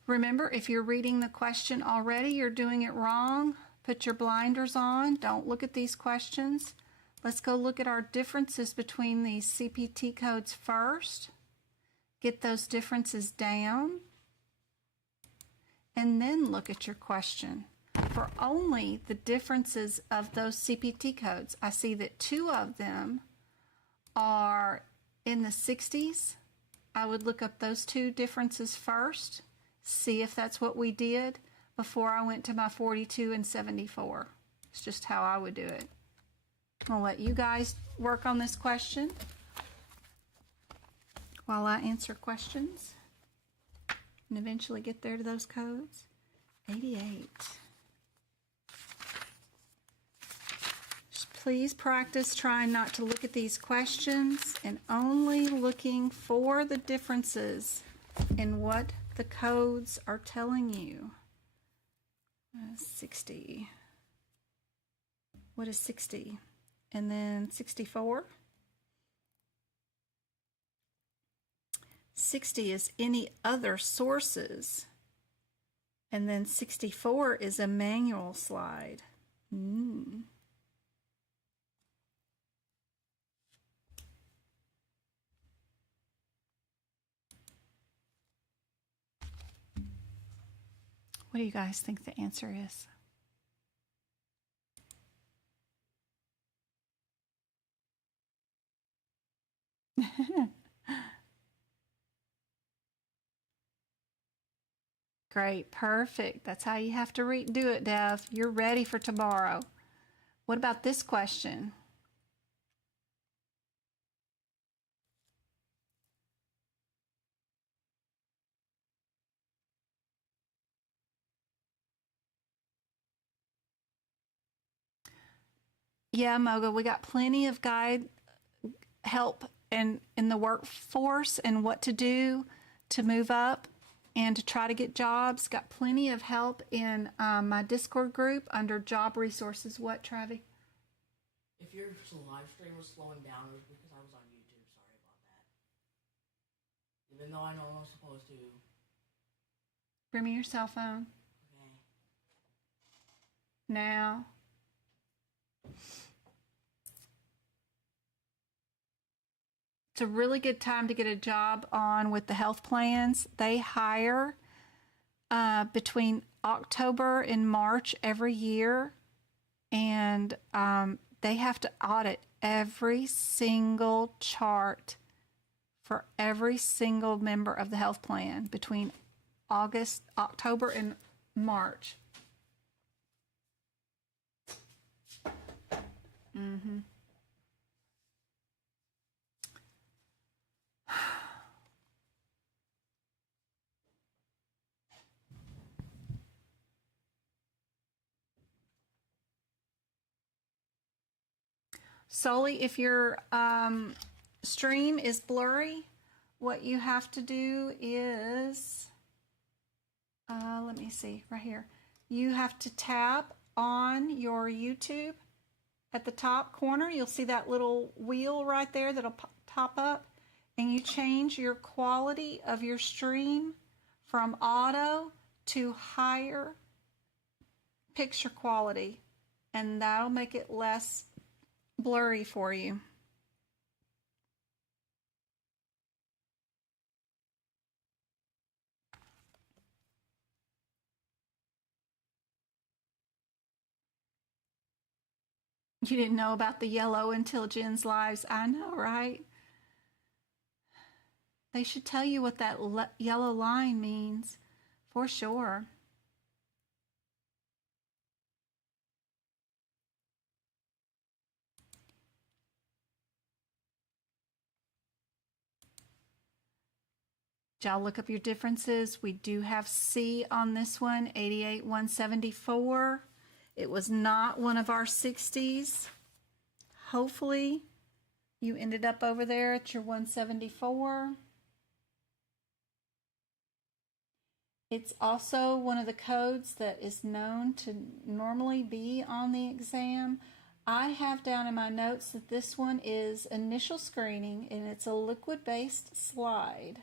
Remember, if you're reading the question already, you're doing it wrong. Put your blinders on. Don't look at these questions. Let's go look at our differences between these CPT codes first. Get those differences down. And then look at your question. For only the differences of those CPT codes, I see that 2 of them are in the 60s. I would look up those 2 differences first, see if that's what we did before I went to my 42 and 74. It's just how I would do it. I'll let you guys work on this question while I answer questions and eventually get there to those codes. 88. Please practice trying not to look at these questions and only looking for the differences in what the codes are telling you. 60. What is 60? And then 64. 60 is any other sources. And then 64 is a manual slide. What do you guys think the answer is? Great, perfect. That's how you have to do it, Dev. You're ready for tomorrow. What about this question? Yeah, Moga, we got plenty of help in the workforce and what to do to move up and to try to get jobs. Got plenty of help in my Discord group under job resources. What, Travi? If your live stream was slowing down, it was because I was on YouTube. Sorry about that. Even though I know I'm supposed to. Bring me your cell phone. Okay. Now. It's a really good time to get a job on with the health plans. They hire between October and March every year, and they have to audit every single chart for every single member of the health plan between October and March. Mm-hmm. Solely if your stream is blurry, what you have to do is, let me see, right here. You have to tap on your YouTube at the top corner. You'll see that little wheel right there that'll pop up, and you change your quality of your stream from auto to higher picture quality, and that'll make it less blurry for you. You didn't know about the yellow until Jen's lives. I know, right? They should tell you what that yellow line means for sure. Y'all look up your differences. We do have C on this one, 88,174. It was not one of our 60s. Hopefully you ended up over there at your 174. It's also one of the codes that is known to normally be on the exam. I have down in my notes that this one is initial screening, and it's a liquid-based slide.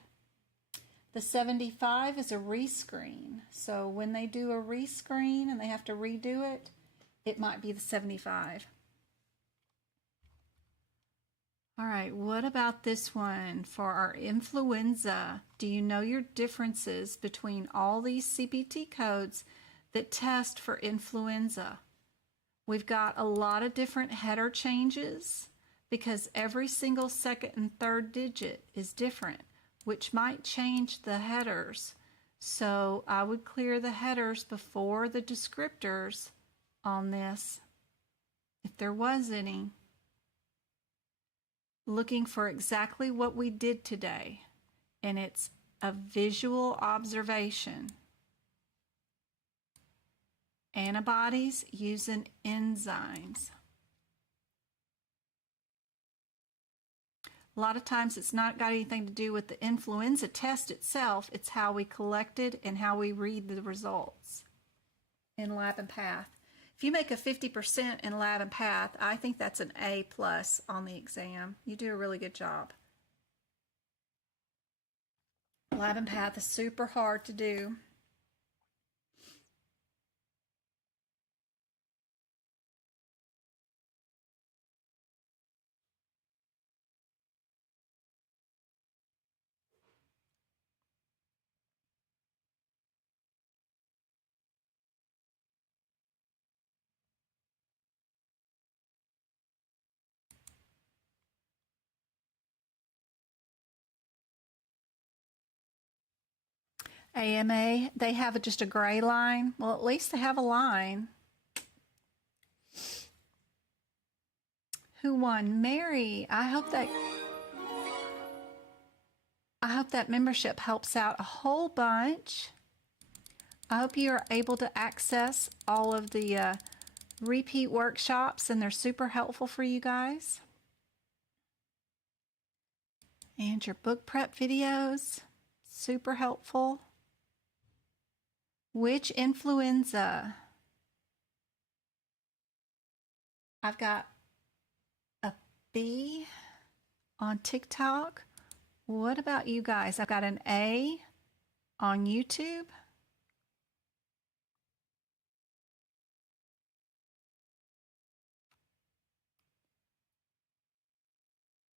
The 75 is a rescreen. So when they do a rescreen and they have to redo it, it might be the 75. All right, what about this one for our influenza? Do you know your differences between all these CPT codes that test for influenza? We've got a lot of different header changes because every single second and third digit is different, which might change the headers. So I would clear the headers before the descriptors on this, if there was any. Looking for exactly what we did today, and it's a visual observation. Antibodies using enzymes. A lot of times it's not got anything to do with the influenza test itself. It's how we collect it and how we read the results in Lab and Path. If you make a 50% in Lab and Path, I think that's an A+ on the exam. You do a really good job. Lab and Path is super hard to do. AMA, they have just a gray line. Well, at least they have a line. Who won? Mary. I hope that membership helps out a whole bunch. I hope you are able to access all of the repeat workshops, and they're super helpful for you guys. And your book prep videos, super helpful. Which influenza? I've got a B on TikTok. What about you guys? I've got an A on YouTube.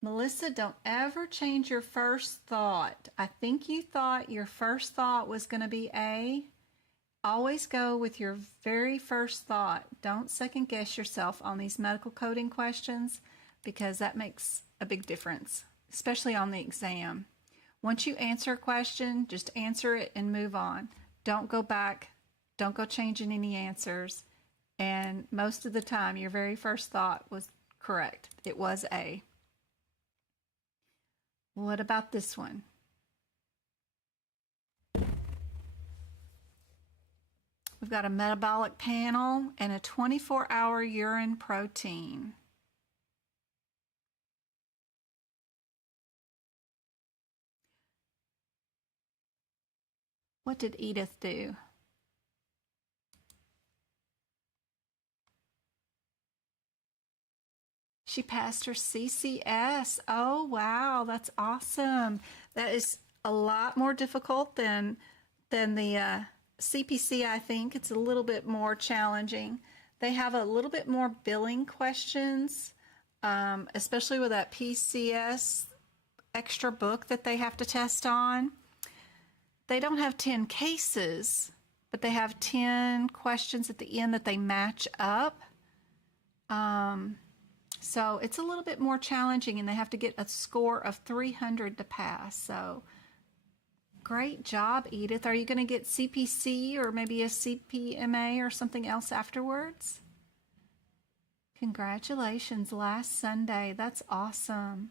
Melissa, don't ever change your first thought. I think you thought your first thought was going to be A. Always go with your very first thought. Don't second guess yourself on these medical coding questions because that makes a big difference, especially on the exam. Once you answer a question, just answer it and move on. Don't go back. Don't go changing any answers. And most of the time, your very first thought was correct. It was A. What about this one? We've got a metabolic panel and a 24-hour urine protein. What did Edith do? She passed her CCS. Oh, wow, that's awesome. That is a lot more difficult than the CPC, I think. It's a little bit more challenging. They have a little bit more billing questions, especially with that PCS extra book that they have to test on. They don't have 10 cases, but they have 10 questions at the end that they match up. So it's a little bit more challenging, and they have to get a score of 300 to pass. So great job, Edith. Are you going to get CPC or maybe a CPMA or something else afterwards? Congratulations, last Sunday. That's awesome.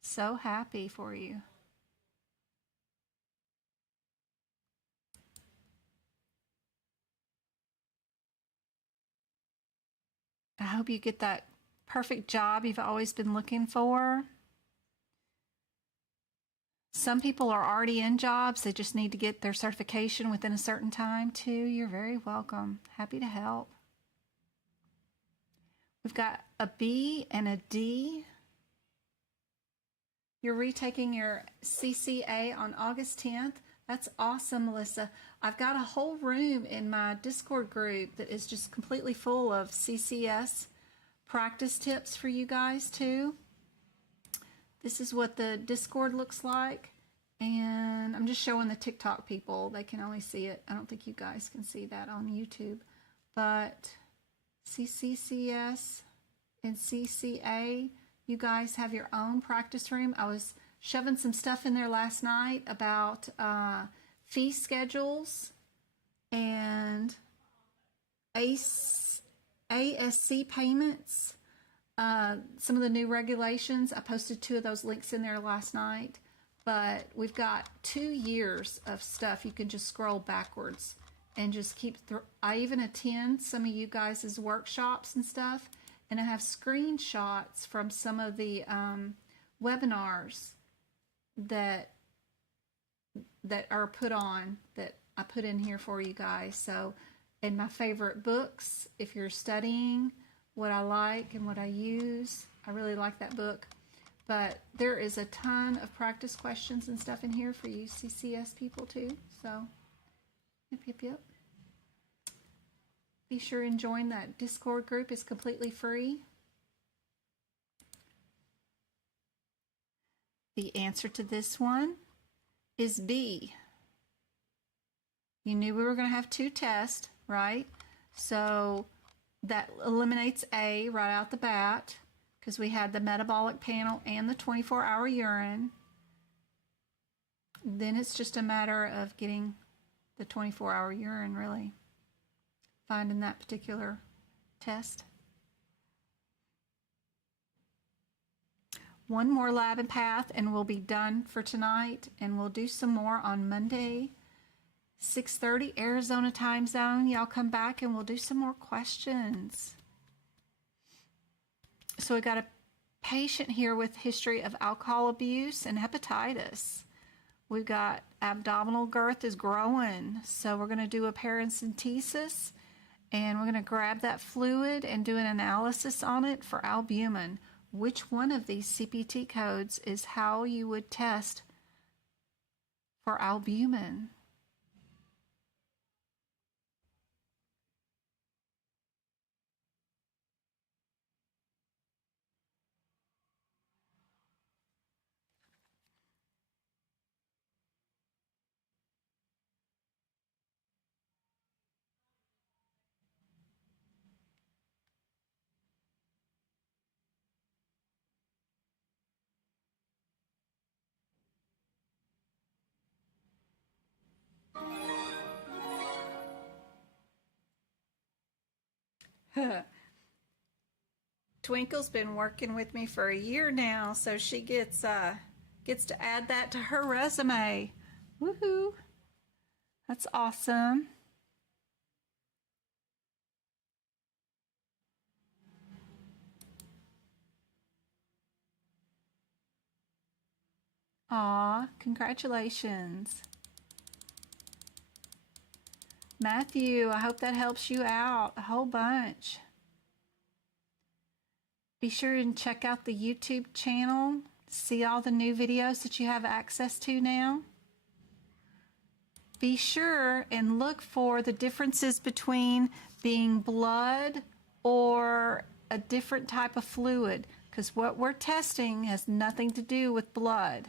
So happy for you. I hope you get that perfect job you've always been looking for. Some people are already in jobs. They just need to get their certification within a certain time too. You're very welcome. Happy to help. We've got a B and a D. You're retaking your CCA on August 10th. That's awesome, Melissa. I've got a whole room in my Discord group that is just completely full of CCS practice tips for you guys too. This is what the Discord looks like, and I'm just showing the TikTok people. They can only see it. I don't think you guys can see that on YouTube, but CCCS and CCA, you guys have your own practice room. I was shoving some stuff in there last night about fee schedules and ASC payments, some of the new regulations. I posted 2 of those links in there last night, but we've got 2 years of stuff. You can just scroll backwards and just keep I even attend some of you guys' workshops and stuff, and I have screenshots from some of the webinars that are put on that I put in here for you guys. So, and my favorite books, if you're studying, what I like and what I use. I really like that book. But there is a ton of practice questions and stuff in here for you CCS people too. So, yep. Be sure and join that Discord group. It's completely free. The answer to this one is B. You knew we were going to have 2 tests, right? So that eliminates A right out the bat because we had the metabolic panel and the 24-hour urine. Then it's just a matter of getting the 24-hour urine, really. Finding that particular test. One more lab and path and we'll be done for tonight, and we'll do some more on Monday, 6:30 Arizona time zone. Y'all come back and we'll do some more questions. So we got a patient here with history of alcohol abuse and hepatitis. We've got abdominal girth is growing. So we're going to do a paracentesis, and we're going to grab that fluid and do an analysis on it for albumin. Which one of these CPT codes is how you would test for albumin? Twinkle's been working with me for a year now, so she gets to add that to her resume. Woohoo! That's awesome. Aw, congratulations. Matthew, I hope that helps you out a whole bunch. Be sure and check out the YouTube channel, see all the new videos that you have access to now. Be sure and look for the differences between being blood or a different type of fluid, because what we're testing has nothing to do with blood.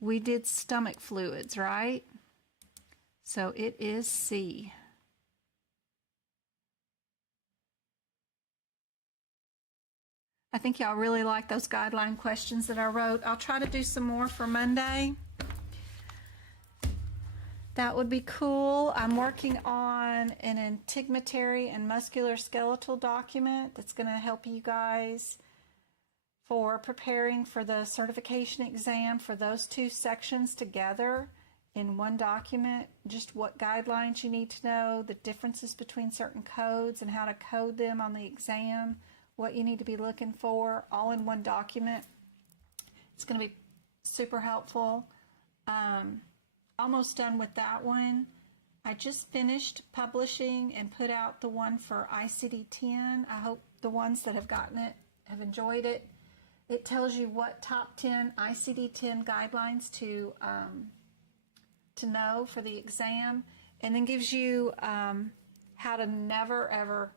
We did stomach fluids, right? So it is C. I think y'all really like those guideline questions that I wrote. I'll try to do some more for Monday. That would be cool. I'm working on an integumentary and musculoskeletal document that's going to help you guys for preparing for the certification exam for those two sections together in one document. Just what guidelines you need to know, the differences between certain codes and how to code them on the exam, what you need to be looking for, all in one document. It's going to be super helpful. Almost done with that one. I just finished publishing and put out the one for ICD-10. I hope the ones that have gotten it have enjoyed it. It tells you what top 10 ICD-10 guidelines to know for the exam, and then gives you how to never ever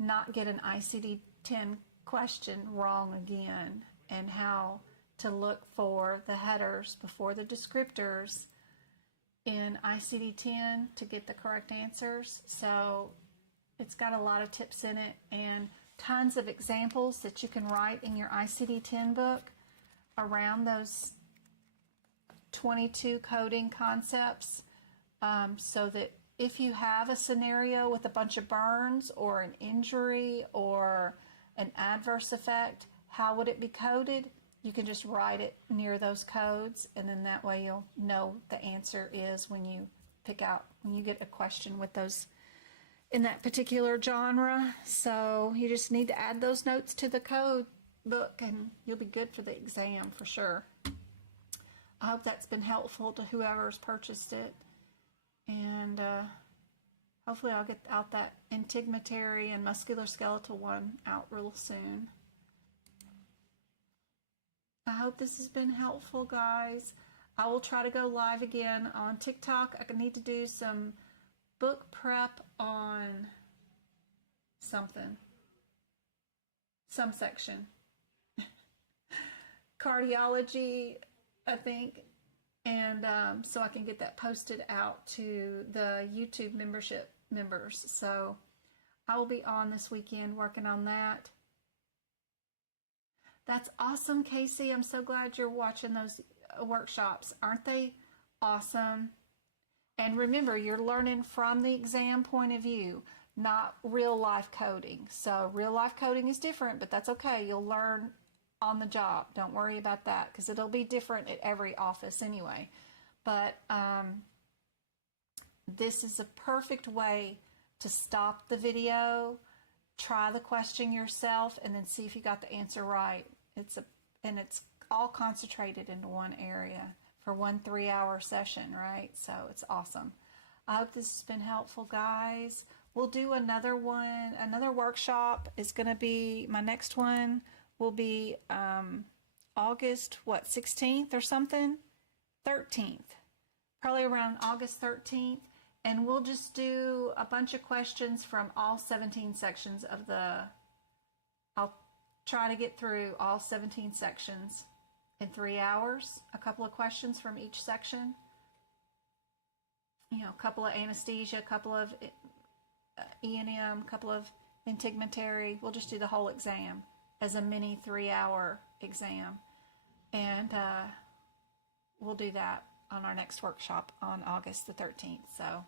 not get an ICD-10 question wrong again, and how to look for the headers before the descriptors in ICD-10 to get the correct answers. So it's got a lot of tips in it and tons of examples that you can write in your ICD-10 book around those 22 coding concepts, so that if you have a scenario with a bunch of burns or an injury or an adverse effect, how would it be coded? You can just write it near those codes, and then that way you'll know the answer is when you get a question with those in that particular genre. So you just need to add those notes to the code book and you'll be good for the exam for sure. I hope that's been helpful to whoever's purchased it. And hopefully I'll get out that integumentary and musculoskeletal one out real soon. I hope this has been helpful, guys. I will try to go live again on TikTok. I need to do some book prep on some section. Cardiology, I think. And so I can get that posted out to the YouTube members. So I will be on this weekend working on that. That's awesome, Casey. I'm so glad you're watching those workshops. Aren't they awesome? And remember, you're learning from the exam point of view, not real life coding. So real life coding is different, but that's okay. You'll learn on the job. Don't worry about that, because it'll be different at every office anyway. But this is a perfect way to stop the video, try the question yourself, and then see if you got the answer right. It's all concentrated into one area. for 1 3-hour session, right? So it's awesome. I hope this has been helpful, guys. We'll do another one. Another workshop is going to be, my next one will be August, 16th or something? 13th. Probably around August 13th. And we'll just do a bunch of questions from all 17 sections of I'll try to get through all 17 sections in 3 hours. A couple of questions from each section. A couple of anesthesia, a couple of E&M, a couple of integumentary. We'll just do the whole exam as a mini 3-hour exam. And we'll do that on our next workshop on August the 13th. So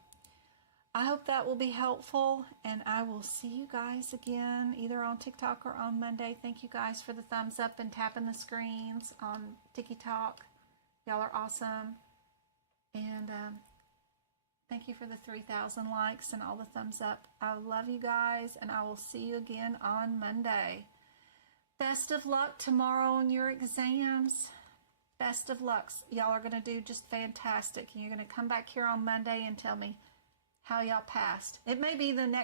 I hope that will be helpful, and I will see you guys again either on TikTok or on Monday. Thank you guys for the thumbs up and tapping the screens on TikTok. Y'all are awesome. And thank you for the 3,000 likes and all the thumbs up. I love you guys, and I will see you again on Monday. Best of luck tomorrow on your exams. Best of luck. Y'all are going to do just fantastic. And you're going to come back here on Monday and tell me how y'all passed. It may be the next